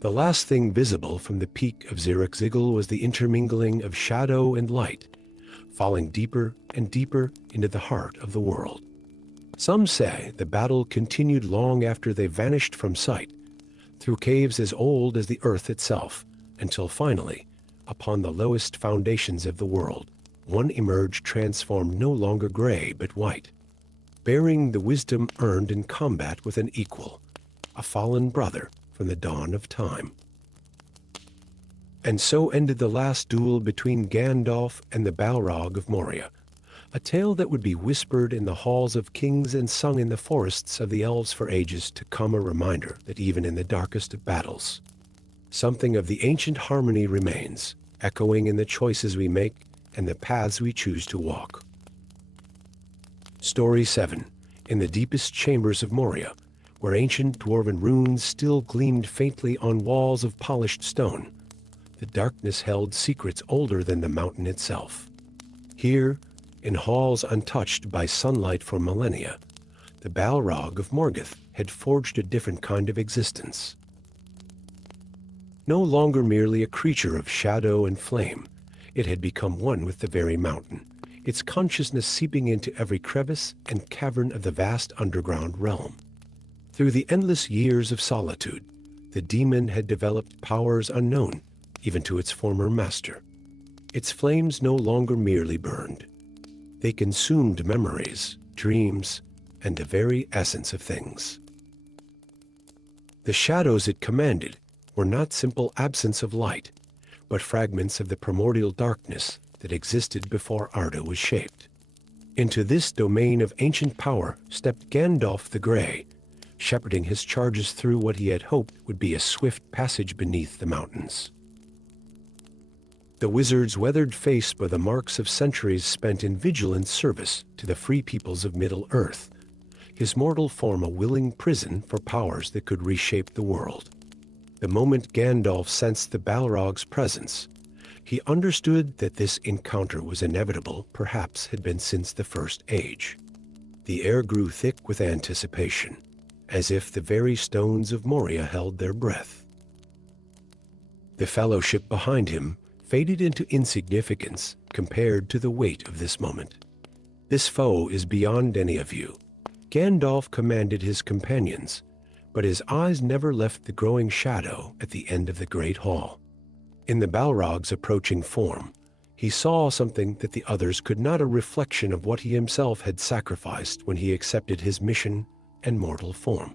The last thing visible from the peak of Zirak-Zigil was the intermingling of shadow and light, falling deeper and deeper into the heart of the world. Some say the battle continued long after they vanished from sight, through caves as old as the earth itself, until finally, upon the lowest foundations of the world, one emerged transformed no longer gray but white, bearing the wisdom earned in combat with an equal, a fallen brother from the dawn of time. And so ended the last duel between Gandalf and the Balrog of Moria, a tale that would be whispered in the halls of kings and sung in the forests of the elves for ages to come, a reminder that even in the darkest of battles, something of the ancient harmony remains, echoing in the choices we make and the paths we choose to walk. Story 7. In the deepest chambers of Moria, where ancient dwarven runes still gleamed faintly on walls of polished stone, the darkness held secrets older than the mountain itself. Here, in halls untouched by sunlight for millennia, the Balrog of Morgoth had forged a different kind of existence. No longer merely a creature of shadow and flame, it had become one with the very mountain, its consciousness seeping into every crevice and cavern of the vast underground realm. Through the endless years of solitude, the demon had developed powers unknown even to its former master. Its flames no longer merely burned. They consumed memories, dreams, and the very essence of things. The shadows it commanded were not simple absence of light, but fragments of the primordial darkness that existed before Arda was shaped. Into this domain of ancient power stepped Gandalf the Grey, shepherding his charges through what he had hoped would be a swift passage beneath the mountains. The wizard's weathered face bore the marks of centuries spent in vigilant service to the free peoples of Middle-earth, his mortal form a willing prison for powers that could reshape the world. The moment Gandalf sensed the Balrog's presence, he understood that this encounter was inevitable, perhaps had been since the First Age. The air grew thick with anticipation, as if the very stones of Moria held their breath. The fellowship behind him faded into insignificance compared to the weight of this moment. This foe is beyond any of you, Gandalf commanded his companions, but his eyes never left the growing shadow at the end of the great hall. In the Balrog's approaching form, he saw something that the others could not, a reflection of what he himself had sacrificed when he accepted his mission and mortal form.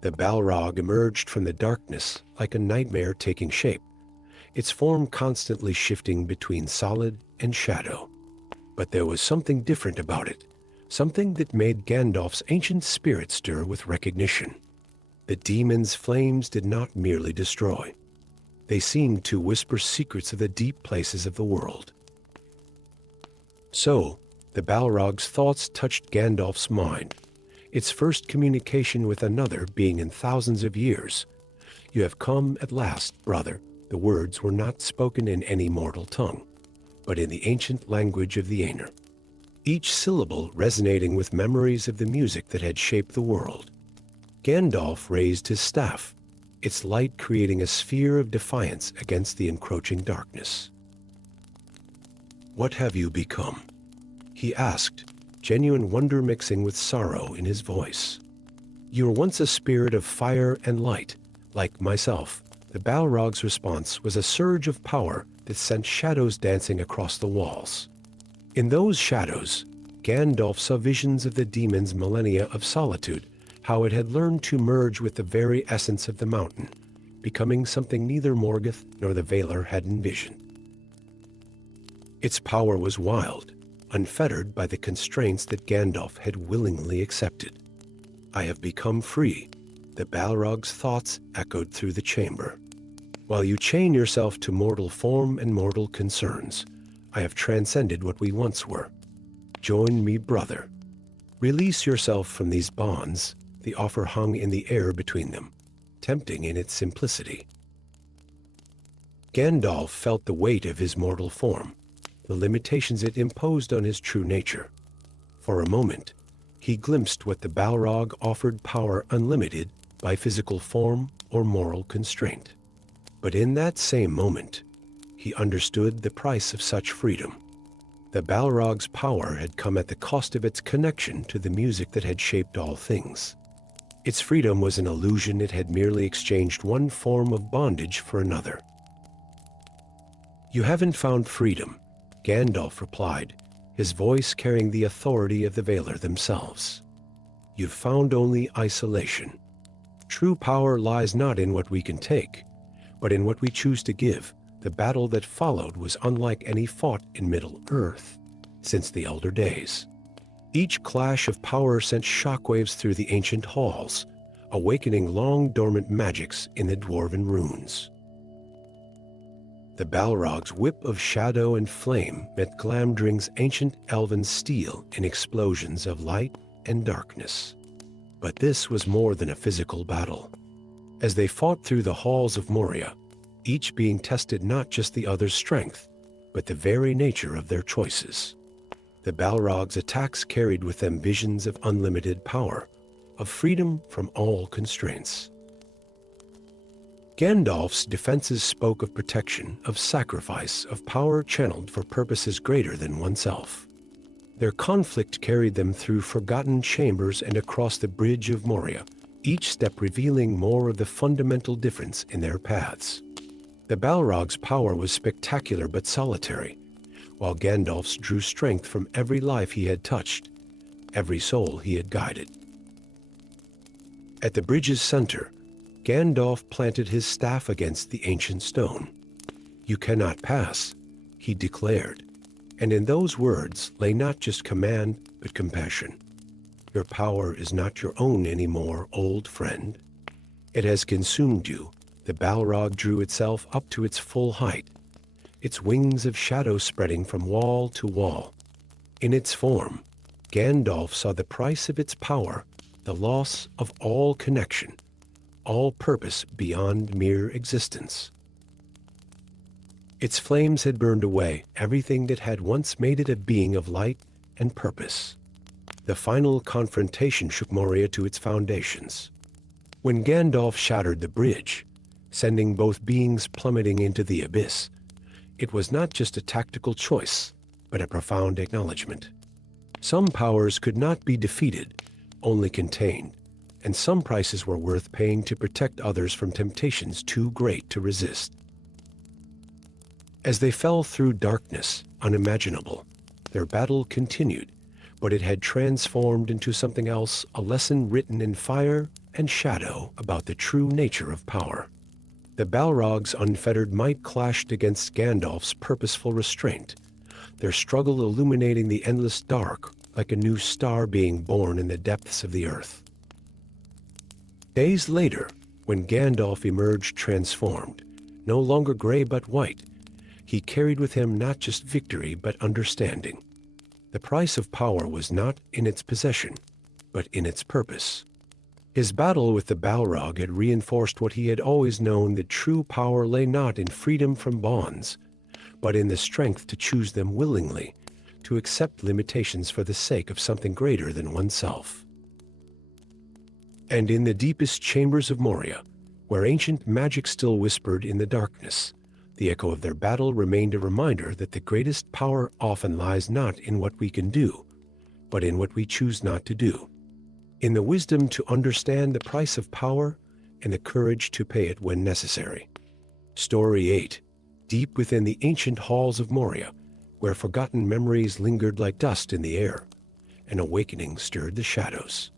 The Balrog emerged from the darkness like a nightmare taking shape, its form constantly shifting between solid and shadow. But there was something different about it, something that made Gandalf's ancient spirit stir with recognition. The demon's flames did not merely destroy. They seemed to whisper secrets of the deep places of the world. So, the Balrog's thoughts touched Gandalf's mind, its first communication with another being in thousands of years. "You have come at last, brother." The words were not spoken in any mortal tongue, but in the ancient language of the Aenir, each syllable resonating with memories of the music that had shaped the world. Gandalf raised his staff, its light creating a sphere of defiance against the encroaching darkness. "What have you become?" he asked, genuine wonder mixing with sorrow in his voice. "You were once a spirit of fire and light, like myself." The Balrog's response was a surge of power that sent shadows dancing across the walls. In those shadows, Gandalf saw visions of the demon's millennia of solitude, how it had learned to merge with the very essence of the mountain, becoming something neither Morgoth nor the Valar had envisioned. Its power was wild, unfettered by the constraints that Gandalf had willingly accepted. "I have become free," the Balrog's thoughts echoed through the chamber. "While you chain yourself to mortal form and mortal concerns, I have transcended what we once were. Join me, brother. Release yourself from these bonds." The offer hung in the air between them, tempting in its simplicity. Gandalf felt the weight of his mortal form, the limitations it imposed on his true nature. For a moment, he glimpsed what the Balrog offered: power unlimited by physical form or moral constraint. But in that same moment, he understood the price of such freedom. The Balrog's power had come at the cost of its connection to the music that had shaped all things. Its freedom was an illusion. It had merely exchanged one form of bondage for another. "You haven't found freedom," Gandalf replied, his voice carrying the authority of the Valar themselves. "You've found only isolation. True power lies not in what we can take, but in what we choose to give." The battle that followed was unlike any fought in Middle-earth since the Elder Days. Each clash of power sent shockwaves through the ancient halls, awakening long-dormant magics in the dwarven runes. The Balrog's whip of shadow and flame met Glamdring's ancient elven steel in explosions of light and darkness. But this was more than a physical battle. As they fought through the halls of Moria, each being tested not just the other's strength, but the very nature of their choices. The Balrog's attacks carried with them visions of unlimited power, of freedom from all constraints. Gandalf's defenses spoke of protection, of sacrifice, of power channeled for purposes greater than oneself. Their conflict carried them through forgotten chambers and across the bridge of Moria, each step revealing more of the fundamental difference in their paths. The Balrog's power was spectacular but solitary, while Gandalf's drew strength from every life he had touched, every soul he had guided. At the bridge's center, Gandalf planted his staff against the ancient stone. "You cannot pass," he declared, and in those words lay not just command but compassion. "Your power is not your own anymore, old friend. It has consumed you." The Balrog drew itself up to its full height, its wings of shadow spreading from wall to wall. In its form, Gandalf saw the price of its power, the loss of all connection, all purpose beyond mere existence. Its flames had burned away everything that had once made it a being of light and purpose. The final confrontation shook Moria to its foundations. When Gandalf shattered the bridge, sending both beings plummeting into the abyss, it was not just a tactical choice, but a profound acknowledgement. Some powers could not be defeated, only contained, and some prices were worth paying to protect others from temptations too great to resist. As they fell through darkness unimaginable, their battle continued, but it had transformed into something else, a lesson written in fire and shadow about the true nature of power. The Balrog's unfettered might clashed against Gandalf's purposeful restraint, their struggle illuminating the endless dark like a new star being born in the depths of the earth. Days later, when Gandalf emerged transformed, no longer gray but white, he carried with him not just victory but understanding. The price of power was not in its possession, but in its purpose. His battle with the Balrog had reinforced what he had always known, that true power lay not in freedom from bonds, but in the strength to choose them willingly, to accept limitations for the sake of something greater than oneself. And in the deepest chambers of Moria, where ancient magic still whispered in the darkness, the echo of their battle remained a reminder that the greatest power often lies not in what we can do, but in what we choose not to do. In the wisdom to understand the price of power and the courage to pay it when necessary. Story 8. Deep within the ancient halls of Moria, where forgotten memories lingered like dust in the air. An awakening stirred the shadows.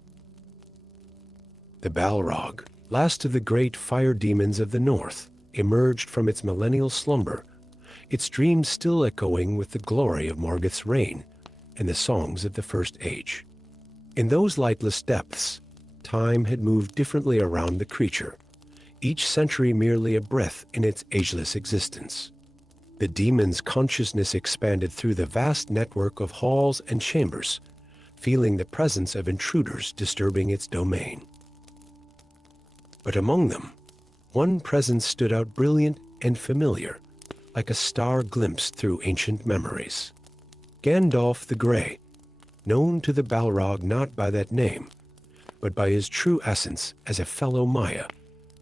The Balrog, last of the great fire demons of the north, emerged from its millennial slumber, its dreams still echoing with the glory of Morgoth's reign and the songs of the First Age. In those lightless depths, time had moved differently around the creature, each century merely a breath in its ageless existence. The demon's consciousness expanded through the vast network of halls and chambers, feeling the presence of intruders disturbing its domain. But among them, one presence stood out brilliant and familiar, like a star glimpsed through ancient memories. Gandalf the Grey, known to the Balrog not by that name, but by his true essence as a fellow Maya,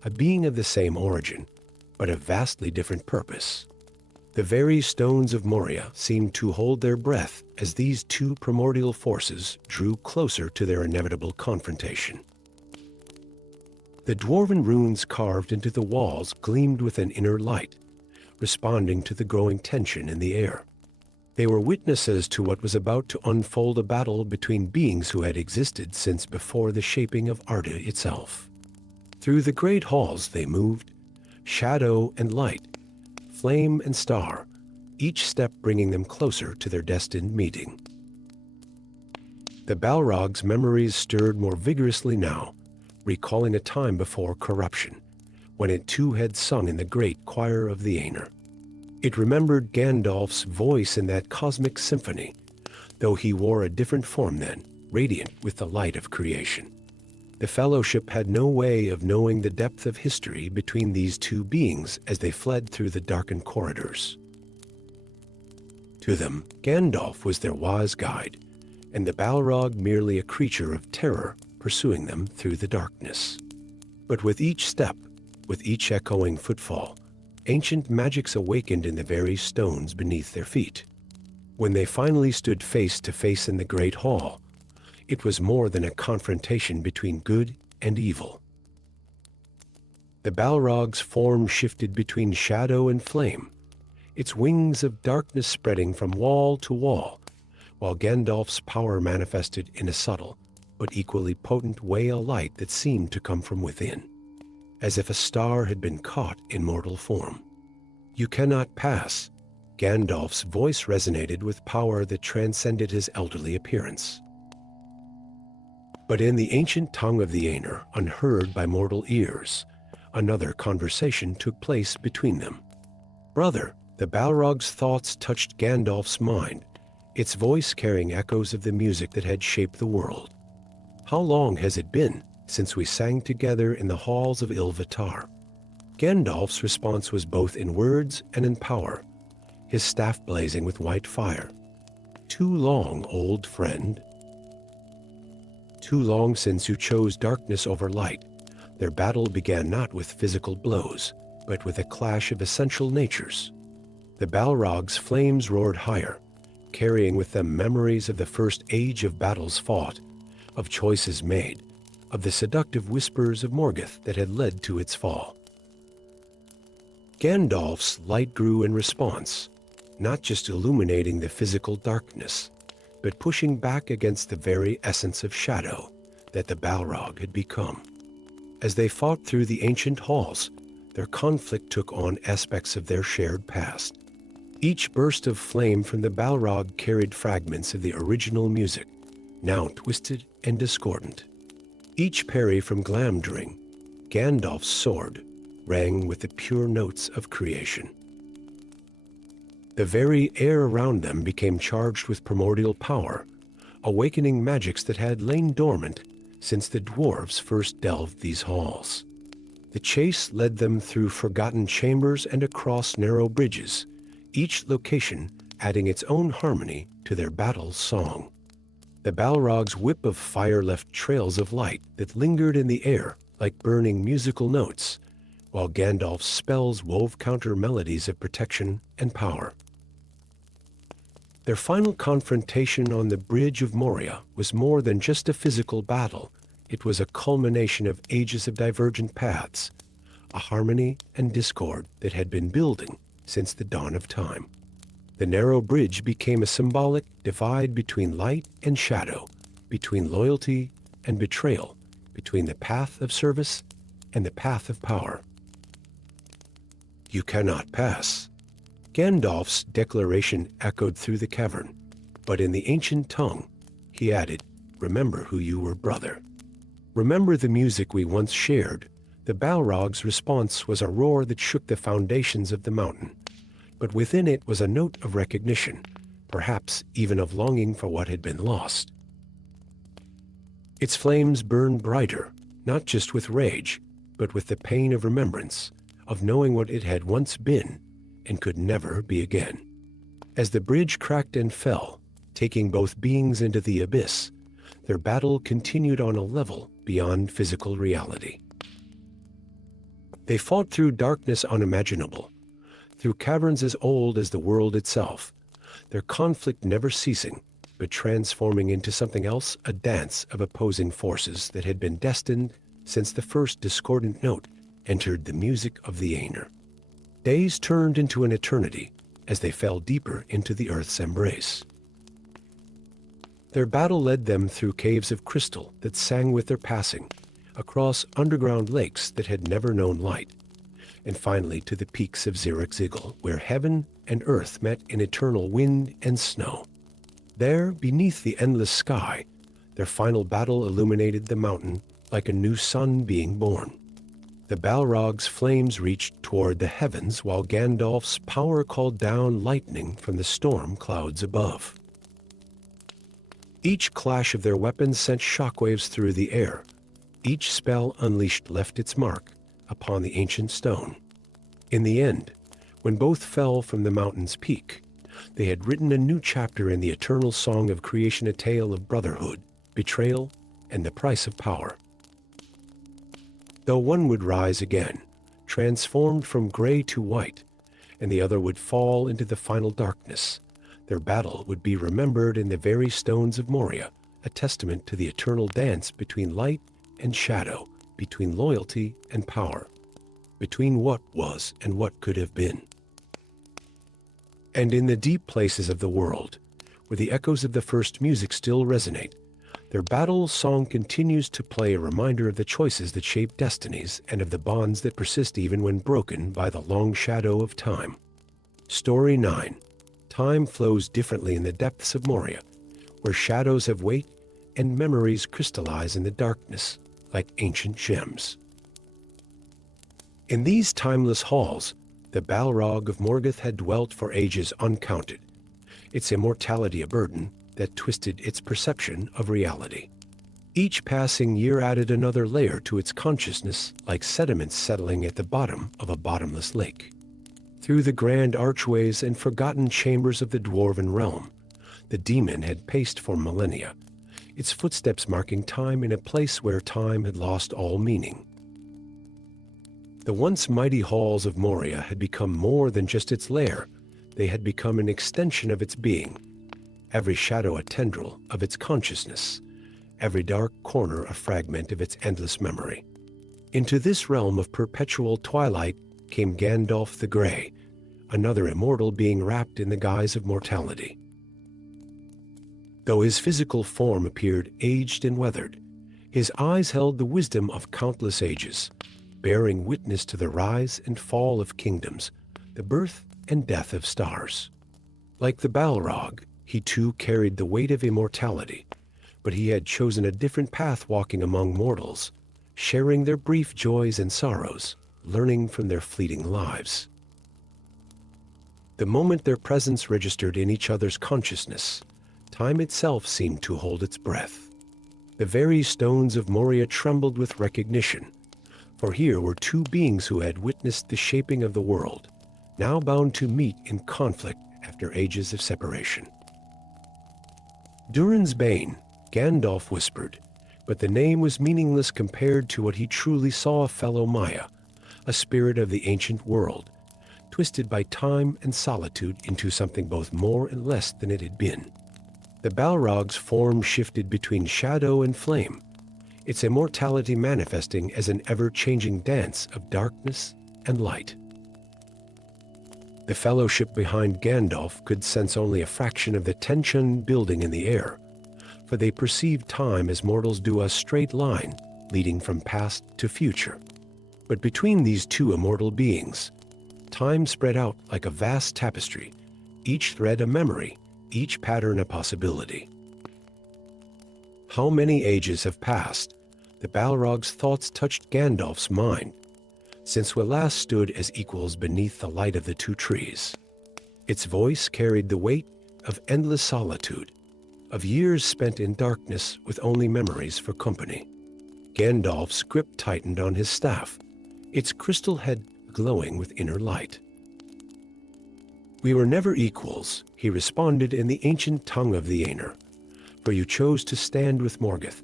a being of the same origin, but of vastly different purpose. The very stones of Moria seemed to hold their breath as these two primordial forces drew closer to their inevitable confrontation. The dwarven runes carved into the walls gleamed with an inner light, responding to the growing tension in the air. They were witnesses to what was about to unfold, a battle between beings who had existed since before the shaping of Arda itself. Through the great halls they moved, shadow and light, flame and star, each step bringing them closer to their destined meeting. The Balrog's memories stirred more vigorously now, recalling a time before corruption, when it too had sung in the great choir of the Aenir. It remembered Gandalf's voice in that cosmic symphony, though he wore a different form then, radiant with the light of creation. The Fellowship had no way of knowing the depth of history between these two beings as they fled through the darkened corridors. To them, Gandalf was their wise guide, and the Balrog merely a creature of terror pursuing them through the darkness. But with each step, with each echoing footfall, ancient magics awakened in the very stones beneath their feet. When they finally stood face to face in the great hall, it was more than a confrontation between good and evil. The Balrog's form shifted between shadow and flame, its wings of darkness spreading from wall to wall, while Gandalf's power manifested in a subtle but equally potent way, a light that seemed to come from within, as if a star had been caught in mortal form. "You cannot pass." Gandalf's voice resonated with power that transcended his elderly appearance. But in the ancient tongue of the Aenir, unheard by mortal ears, another conversation took place between them. "Brother," the Balrog's thoughts touched Gandalf's mind, its voice carrying echoes of the music that had shaped the world. "How long has it been since we sang together in the halls of Ilúvatar?" Gandalf's response was both in words and in power, his staff blazing with white fire. "Too long, old friend. Too long since you chose darkness over light." Their battle began not with physical blows, but with a clash of essential natures. The Balrog's flames roared higher, carrying with them memories of the first age of battles fought, of choices made, of the seductive whispers of Morgoth that had led to its fall. Gandalf's light grew in response, not just illuminating the physical darkness, but pushing back against the very essence of shadow that the Balrog had become. As they fought through the ancient halls, their conflict took on aspects of their shared past. Each burst of flame from the Balrog carried fragments of the original music, now twisted and discordant. Each parry from Glamdring, Gandalf's sword, rang with the pure notes of creation. The very air around them became charged with primordial power, awakening magics that had lain dormant since the dwarves first delved these halls. The chase led them through forgotten chambers and across narrow bridges, each location adding its own harmony to their battle's song. The Balrog's whip of fire left trails of light that lingered in the air like burning musical notes, while Gandalf's spells wove counter melodies of protection and power. Their final confrontation on the bridge of Moria was more than just a physical battle. It was a culmination of ages of divergent paths, a harmony and discord that had been building since the dawn of time. The narrow bridge became a symbolic divide between light and shadow, between loyalty and betrayal, between the path of service and the path of power. "You cannot pass." Gandalf's declaration echoed through the cavern, but in the ancient tongue, he added, "Remember who you were, brother. Remember the music we once shared." The Balrog's response was a roar that shook the foundations of the mountain, but within it was a note of recognition, perhaps even of longing for what had been lost. Its flames burned brighter, not just with rage, but with the pain of remembrance, of knowing what it had once been and could never be again. As the bridge cracked and fell, taking both beings into the abyss, their battle continued on a level beyond physical reality. They fought through darkness unimaginable, through caverns as old as the world itself, their conflict never ceasing, but transforming into something else, a dance of opposing forces that had been destined since the first discordant note entered the music of the Aener. Days turned into an eternity as they fell deeper into the earth's embrace. Their battle led them through caves of crystal that sang with their passing, across underground lakes that had never known light, and finally to the peaks of Zirrix-Ziggle, where heaven and earth met in eternal wind and snow. There, beneath the endless sky, their final battle illuminated the mountain like a new sun being born. The Balrog's flames reached toward the heavens, while Gandalf's power called down lightning from the storm clouds above. Each clash of their weapons sent shockwaves through the air. Each spell unleashed left its mark upon the ancient stone. In the end, when both fell from the mountain's peak, they had written a new chapter in the eternal song of creation, a tale of brotherhood, betrayal, and the price of power. Though one would rise again, transformed from gray to white, and the other would fall into the final darkness, their battle would be remembered in the very stones of Moria, a testament to the eternal dance between light and shadow, between loyalty and power, between what was and what could have been. And in the deep places of the world, where the echoes of the first music still resonate, their battle song continues to play, a reminder of the choices that shape destinies and of the bonds that persist even when broken by the long shadow of time. Story 9. Time flows differently in the depths of Moria, where shadows have weight and memories crystallize in the darkness like ancient gems. In these timeless halls, the Balrog of Morgoth had dwelt for ages uncounted, its immortality a burden that twisted its perception of reality. Each passing year added another layer to its consciousness, like sediments settling at the bottom of a bottomless lake. Through the grand archways and forgotten chambers of the dwarven realm, the demon had paced for millennia, its footsteps marking time in a place where time had lost all meaning. The once mighty halls of Moria had become more than just its lair. They had become an extension of its being, every shadow a tendril of its consciousness, every dark corner a fragment of its endless memory. Into this realm of perpetual twilight came Gandalf the Grey, another immortal being wrapped in the guise of mortality. Though his physical form appeared aged and weathered, his eyes held the wisdom of countless ages, bearing witness to the rise and fall of kingdoms, the birth and death of stars. Like the Balrog, he too carried the weight of immortality, but he had chosen a different path, walking among mortals, sharing their brief joys and sorrows, learning from their fleeting lives. The moment their presence registered in each other's consciousness, time itself seemed to hold its breath. The very stones of Moria trembled with recognition, for here were two beings who had witnessed the shaping of the world, now bound to meet in conflict after ages of separation. Durin's Bane, Gandalf whispered, but the name was meaningless compared to what he truly saw: a fellow Maya, a spirit of the ancient world, twisted by time and solitude into something both more and less than it had been. The Balrog's form shifted between shadow and flame, its immortality manifesting as an ever-changing dance of darkness and light. The fellowship behind Gandalf could sense only a fraction of the tension building in the air, for they perceived time as mortals do, a straight line leading from past to future. But between these two immortal beings, time spread out like a vast tapestry, each thread a memory, each pattern a possibility. How many ages have passed? The Balrog's thoughts touched Gandalf's mind, since we last stood as equals beneath the light of the two trees. Its voice carried the weight of endless solitude, of years spent in darkness with only memories for company. Gandalf's grip tightened on his staff, its crystal head glowing with inner light. "We were never equals," he responded in the ancient tongue of the Aenir, "for you chose to stand with Morgoth,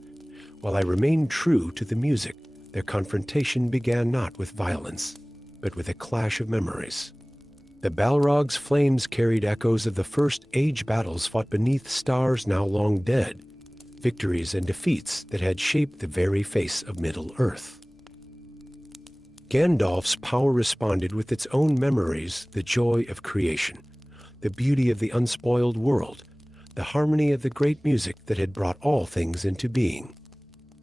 while I remained true to the music. Their confrontation began not with violence, but with a clash of memories." The Balrog's flames carried echoes of the first age battles fought beneath stars now long dead, victories and defeats that had shaped the very face of Middle-earth. Gandalf's power responded with its own memories, the joy of creation, the beauty of the unspoiled world, the harmony of the great music that had brought all things into being.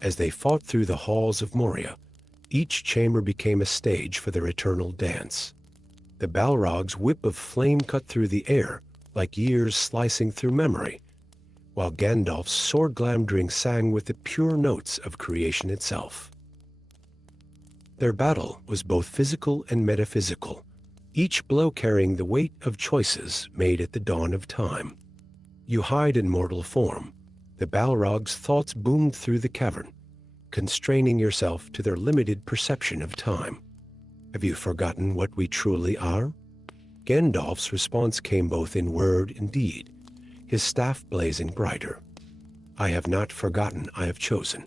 As they fought through the halls of Moria, each chamber became a stage for their eternal dance. The Balrog's whip of flame cut through the air, like years slicing through memory, while Gandalf's sword-glamdring sang with the pure notes of creation itself. Their battle was both physical and metaphysical, each blow carrying the weight of choices made at the dawn of time. You hide in mortal form. The Balrog's thoughts boomed through the cavern, constraining yourself to their limited perception of time. "Have you forgotten what we truly are?" Gandalf's response came both in word and deed, his staff blazing brighter. "I have not forgotten, I have chosen."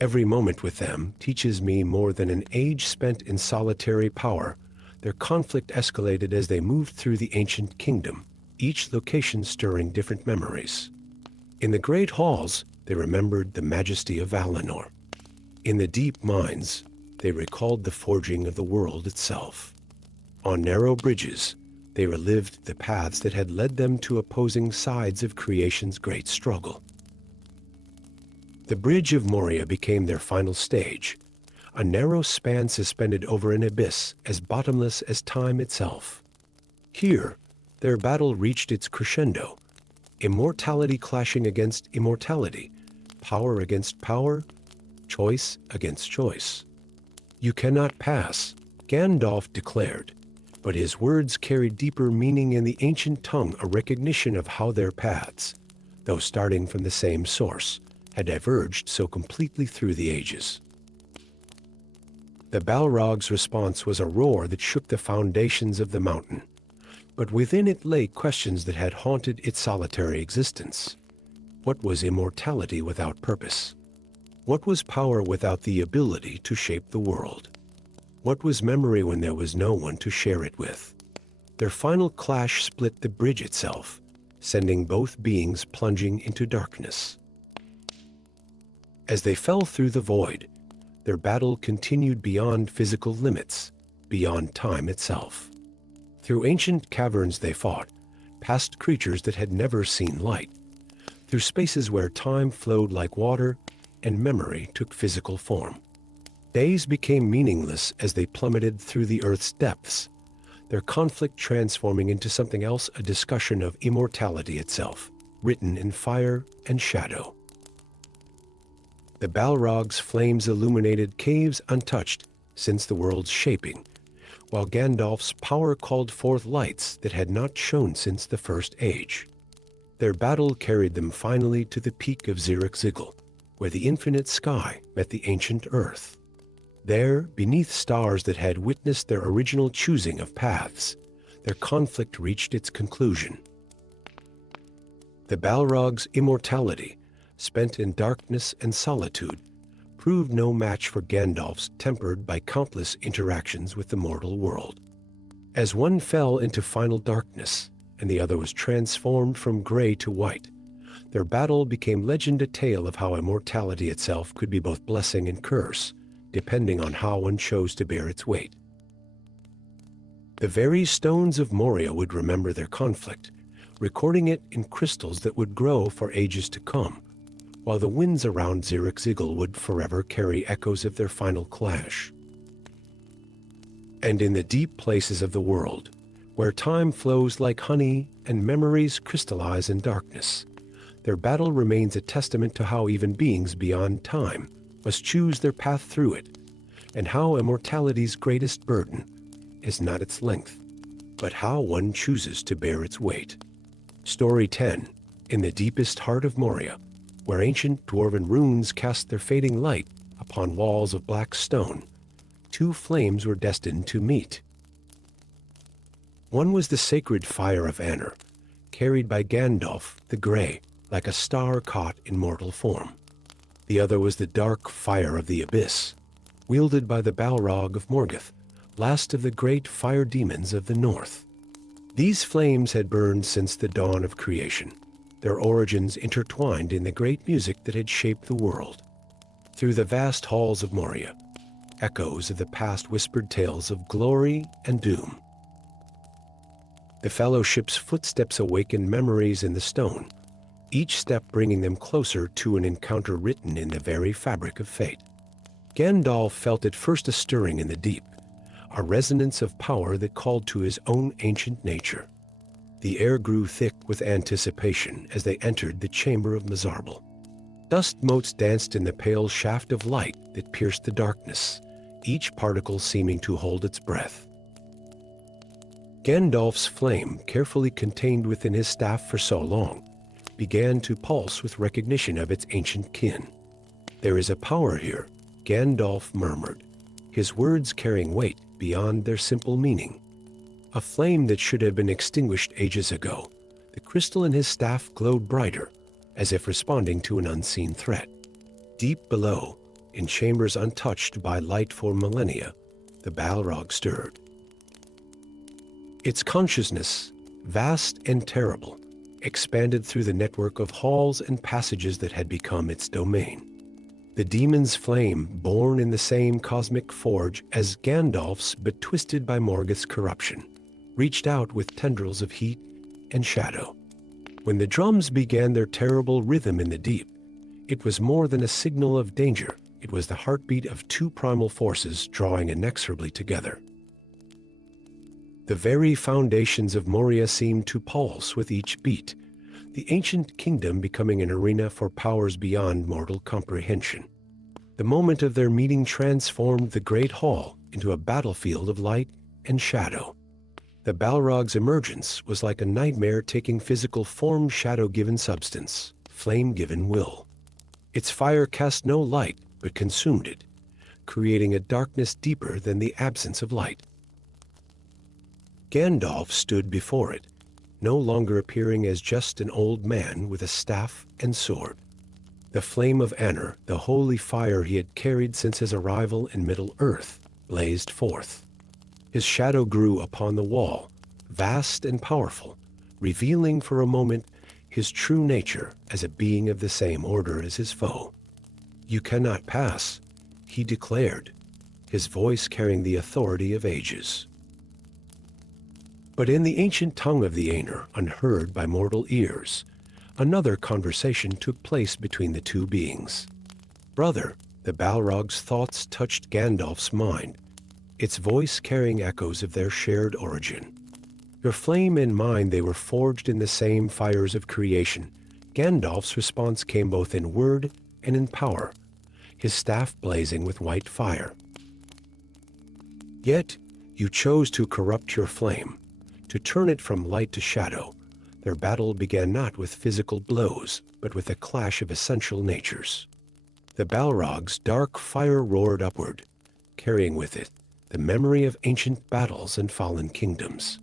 Every moment with them teaches me more than an age spent in solitary power. Their conflict escalated as they moved through the ancient kingdom, each location stirring different memories. In the great halls, they remembered the majesty of Valinor. In the deep mines, they recalled the forging of the world itself. On narrow bridges, they relived the paths that had led them to opposing sides of creation's great struggle. The Bridge of Moria became their final stage, a narrow span suspended over an abyss as bottomless as time itself. Here, their battle reached its crescendo, immortality clashing against immortality, power against power, choice against choice. "You cannot pass," Gandalf declared, but his words carried deeper meaning in the ancient tongue, a recognition of how their paths, though starting from the same source, had diverged so completely through the ages. The Balrog's response was a roar that shook the foundations of the mountain, but within it lay questions that had haunted its solitary existence. What was immortality without purpose? What was power without the ability to shape the world? What was memory when there was no one to share it with? Their final clash split the bridge itself, sending both beings plunging into darkness. As they fell through the void, their battle continued beyond physical limits, beyond time itself. Through ancient caverns they fought, past creatures that had never seen light, through spaces where time flowed like water and memory took physical form. Days became meaningless as they plummeted through the earth's depths, their conflict transforming into something else, a discussion of immortality itself, written in fire and shadow. The Balrog's flames illuminated caves untouched since the world's shaping, while Gandalf's power called forth lights that had not shone since the First Age. Their battle carried them finally to the peak of Zirrikzigil, where the infinite sky met the ancient earth. There, beneath stars that had witnessed their original choosing of paths, their conflict reached its conclusion. The Balrog's immortality, spent in darkness and solitude, proved no match for Gandalf's, tempered by countless interactions with the mortal world. As one fell into final darkness, and the other was transformed from gray to white, their battle became legend, a tale of how immortality itself could be both blessing and curse, depending on how one chose to bear its weight. The very stones of Moria would remember their conflict, recording it in crystals that would grow for ages to come, while the winds around Zirikzigil would forever carry echoes of their final clash. And in the deep places of the world, where time flows like honey and memories crystallize in darkness, their battle remains a testament to how even beings beyond time must choose their path through it, and how immortality's greatest burden is not its length, but how one chooses to bear its weight. Story 10. In the deepest heart of Moria, where ancient dwarven runes cast their fading light upon walls of black stone, two flames were destined to meet. One was the sacred fire of Anor, carried by Gandalf the Grey, like a star caught in mortal form. The other was the dark fire of the abyss, wielded by the Balrog of Morgoth, last of the great fire demons of the north. These flames had burned since the dawn of creation, their origins intertwined in the great music that had shaped the world. Through the vast halls of Moria, echoes of the past whispered tales of glory and doom. The Fellowship's footsteps awakened memories in the stone, each step bringing them closer to an encounter written in the very fabric of fate. Gandalf felt at first a stirring in the deep, a resonance of power that called to his own ancient nature. The air grew thick with anticipation as they entered the chamber of Mizarble. Dust motes danced in the pale shaft of light that pierced the darkness, each particle seeming to hold its breath. Gandalf's flame, carefully contained within his staff for so long, began to pulse with recognition of its ancient kin. "There is a power here," Gandalf murmured, his words carrying weight beyond their simple meaning. A flame that should have been extinguished ages ago, the crystal in his staff glowed brighter, as if responding to an unseen threat. Deep below, in chambers untouched by light for millennia, the Balrog stirred. Its consciousness, vast and terrible, expanded through the network of halls and passages that had become its domain. The demon's flame, born in the same cosmic forge as Gandalf's but twisted by Morgoth's corruption, reached out with tendrils of heat and shadow. When the drums began their terrible rhythm in the deep, it was more than a signal of danger. It was the heartbeat of two primal forces drawing inexorably together. The very foundations of Moria seemed to pulse with each beat, the ancient kingdom becoming an arena for powers beyond mortal comprehension. The moment of their meeting transformed the great hall into a battlefield of light and shadow. The Balrog's emergence was like a nightmare taking physical form, shadow-given substance, flame-given will. Its fire cast no light, but consumed it, creating a darkness deeper than the absence of light. Gandalf stood before it, no longer appearing as just an old man with a staff and sword. The flame of Anor, the holy fire he had carried since his arrival in Middle-earth, blazed forth. His shadow grew upon the wall, vast and powerful, revealing for a moment his true nature as a being of the same order as his foe. "You cannot pass," he declared, his voice carrying the authority of ages. But in the ancient tongue of the Aenir, unheard by mortal ears, another conversation took place between the two beings. "Brother," the Balrog's thoughts touched Gandalf's mind, its voice carrying echoes of their shared origin. "Your flame and mine, they were forged in the same fires of creation." Gandalf's response came both in word and in power, his staff blazing with white fire. "Yet you chose to corrupt your flame, to turn it from light to shadow." Their battle began not with physical blows, but with a clash of essential natures. The Balrog's dark fire roared upward, carrying with it the memory of ancient battles and fallen kingdoms.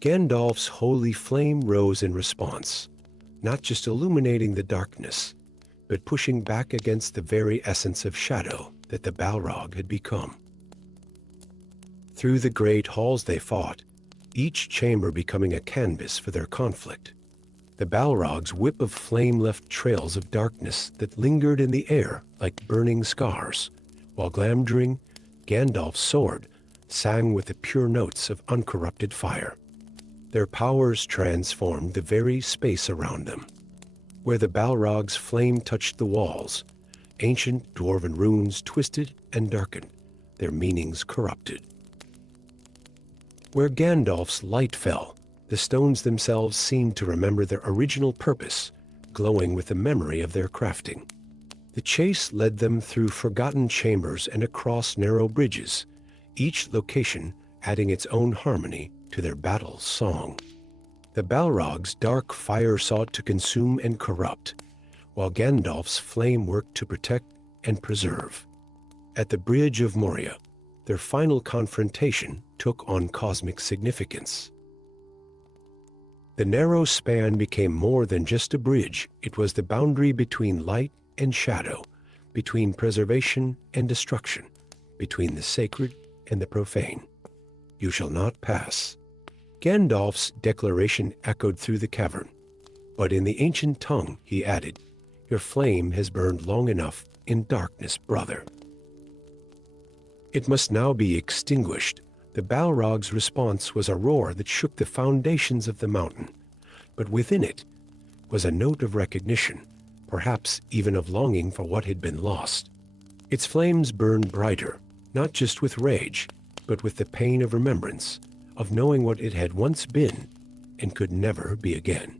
Gandalf's holy flame rose in response, not just illuminating the darkness, but pushing back against the very essence of shadow that the Balrog had become. Through the great halls they fought, each chamber becoming a canvas for their conflict. The Balrog's whip of flame left trails of darkness that lingered in the air like burning scars, while Glamdring, Gandalf's sword, sang with the pure notes of uncorrupted fire. Their powers transformed the very space around them. Where the Balrog's flame touched the walls, ancient dwarven runes twisted and darkened, their meanings corrupted. Where Gandalf's light fell, the stones themselves seemed to remember their original purpose, glowing with the memory of their crafting. The chase led them through forgotten chambers and across narrow bridges, each location adding its own harmony to their battle song. The Balrog's dark fire sought to consume and corrupt, while Gandalf's flame worked to protect and preserve. At the bridge of Moria, their final confrontation took on cosmic significance. The narrow span became more than just a bridge. It was the boundary between light and shadow, between preservation and destruction, between the sacred and the profane. "You shall not pass." Gandalf's declaration echoed through the cavern, but in the ancient tongue he added, "Your flame has burned long enough in darkness, brother. It must now be extinguished." The Balrog's response was a roar that shook the foundations of the mountain, but within it was a note of recognition, perhaps even of longing for what had been lost. Its flames burned brighter, not just with rage, but with the pain of remembrance, of knowing what it had once been and could never be again.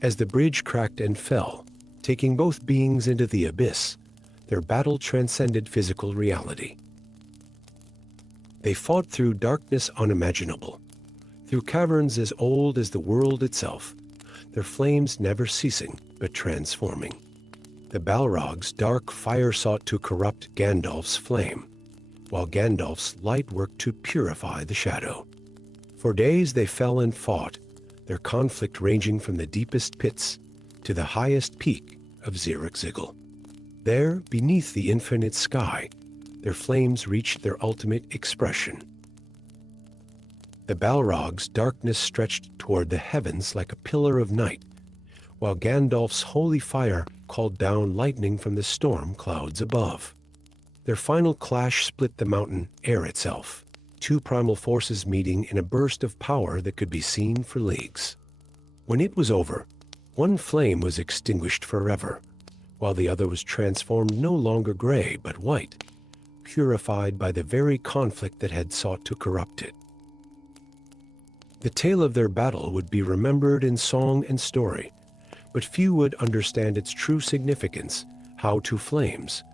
As the bridge cracked and fell, taking both beings into the abyss, their battle transcended physical reality. They fought through darkness unimaginable, through caverns as old as the world itself, their flames never ceasing but transforming. The Balrog's dark fire sought to corrupt Gandalf's flame, while Gandalf's light worked to purify the shadow. For days they fell and fought, their conflict ranging from the deepest pits to the highest peak of Zirrikzigil. There, beneath the infinite sky, their flames reached their ultimate expression. The Balrog's darkness stretched toward the heavens like a pillar of night, while Gandalf's holy fire called down lightning from the storm clouds above. Their final clash split the mountain air itself, two primal forces meeting in a burst of power that could be seen for leagues. When it was over, one flame was extinguished forever, while the other was transformed no longer gray but white, purified by the very conflict that had sought to corrupt it. The tale of their battle would be remembered in song and story, but few would understand its true significance, how two flames,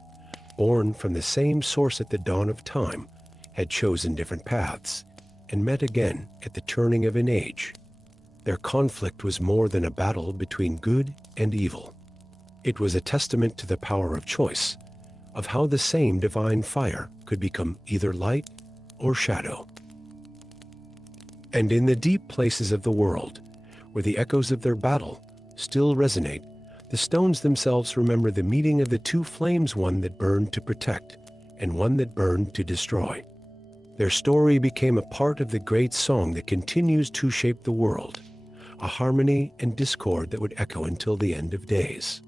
born from the same source at the dawn of time, had chosen different paths and met again at the turning of an age. Their conflict was more than a battle between good and evil. It was a testament to the power of choice, of how the same divine fire could become either light or shadow. And in the deep places of the world, where the echoes of their battle still resonate, the stones themselves remember the meeting of the two flames, one that burned to protect and one that burned to destroy. Their story became a part of the great song that continues to shape the world, a harmony and discord that would echo until the end of days.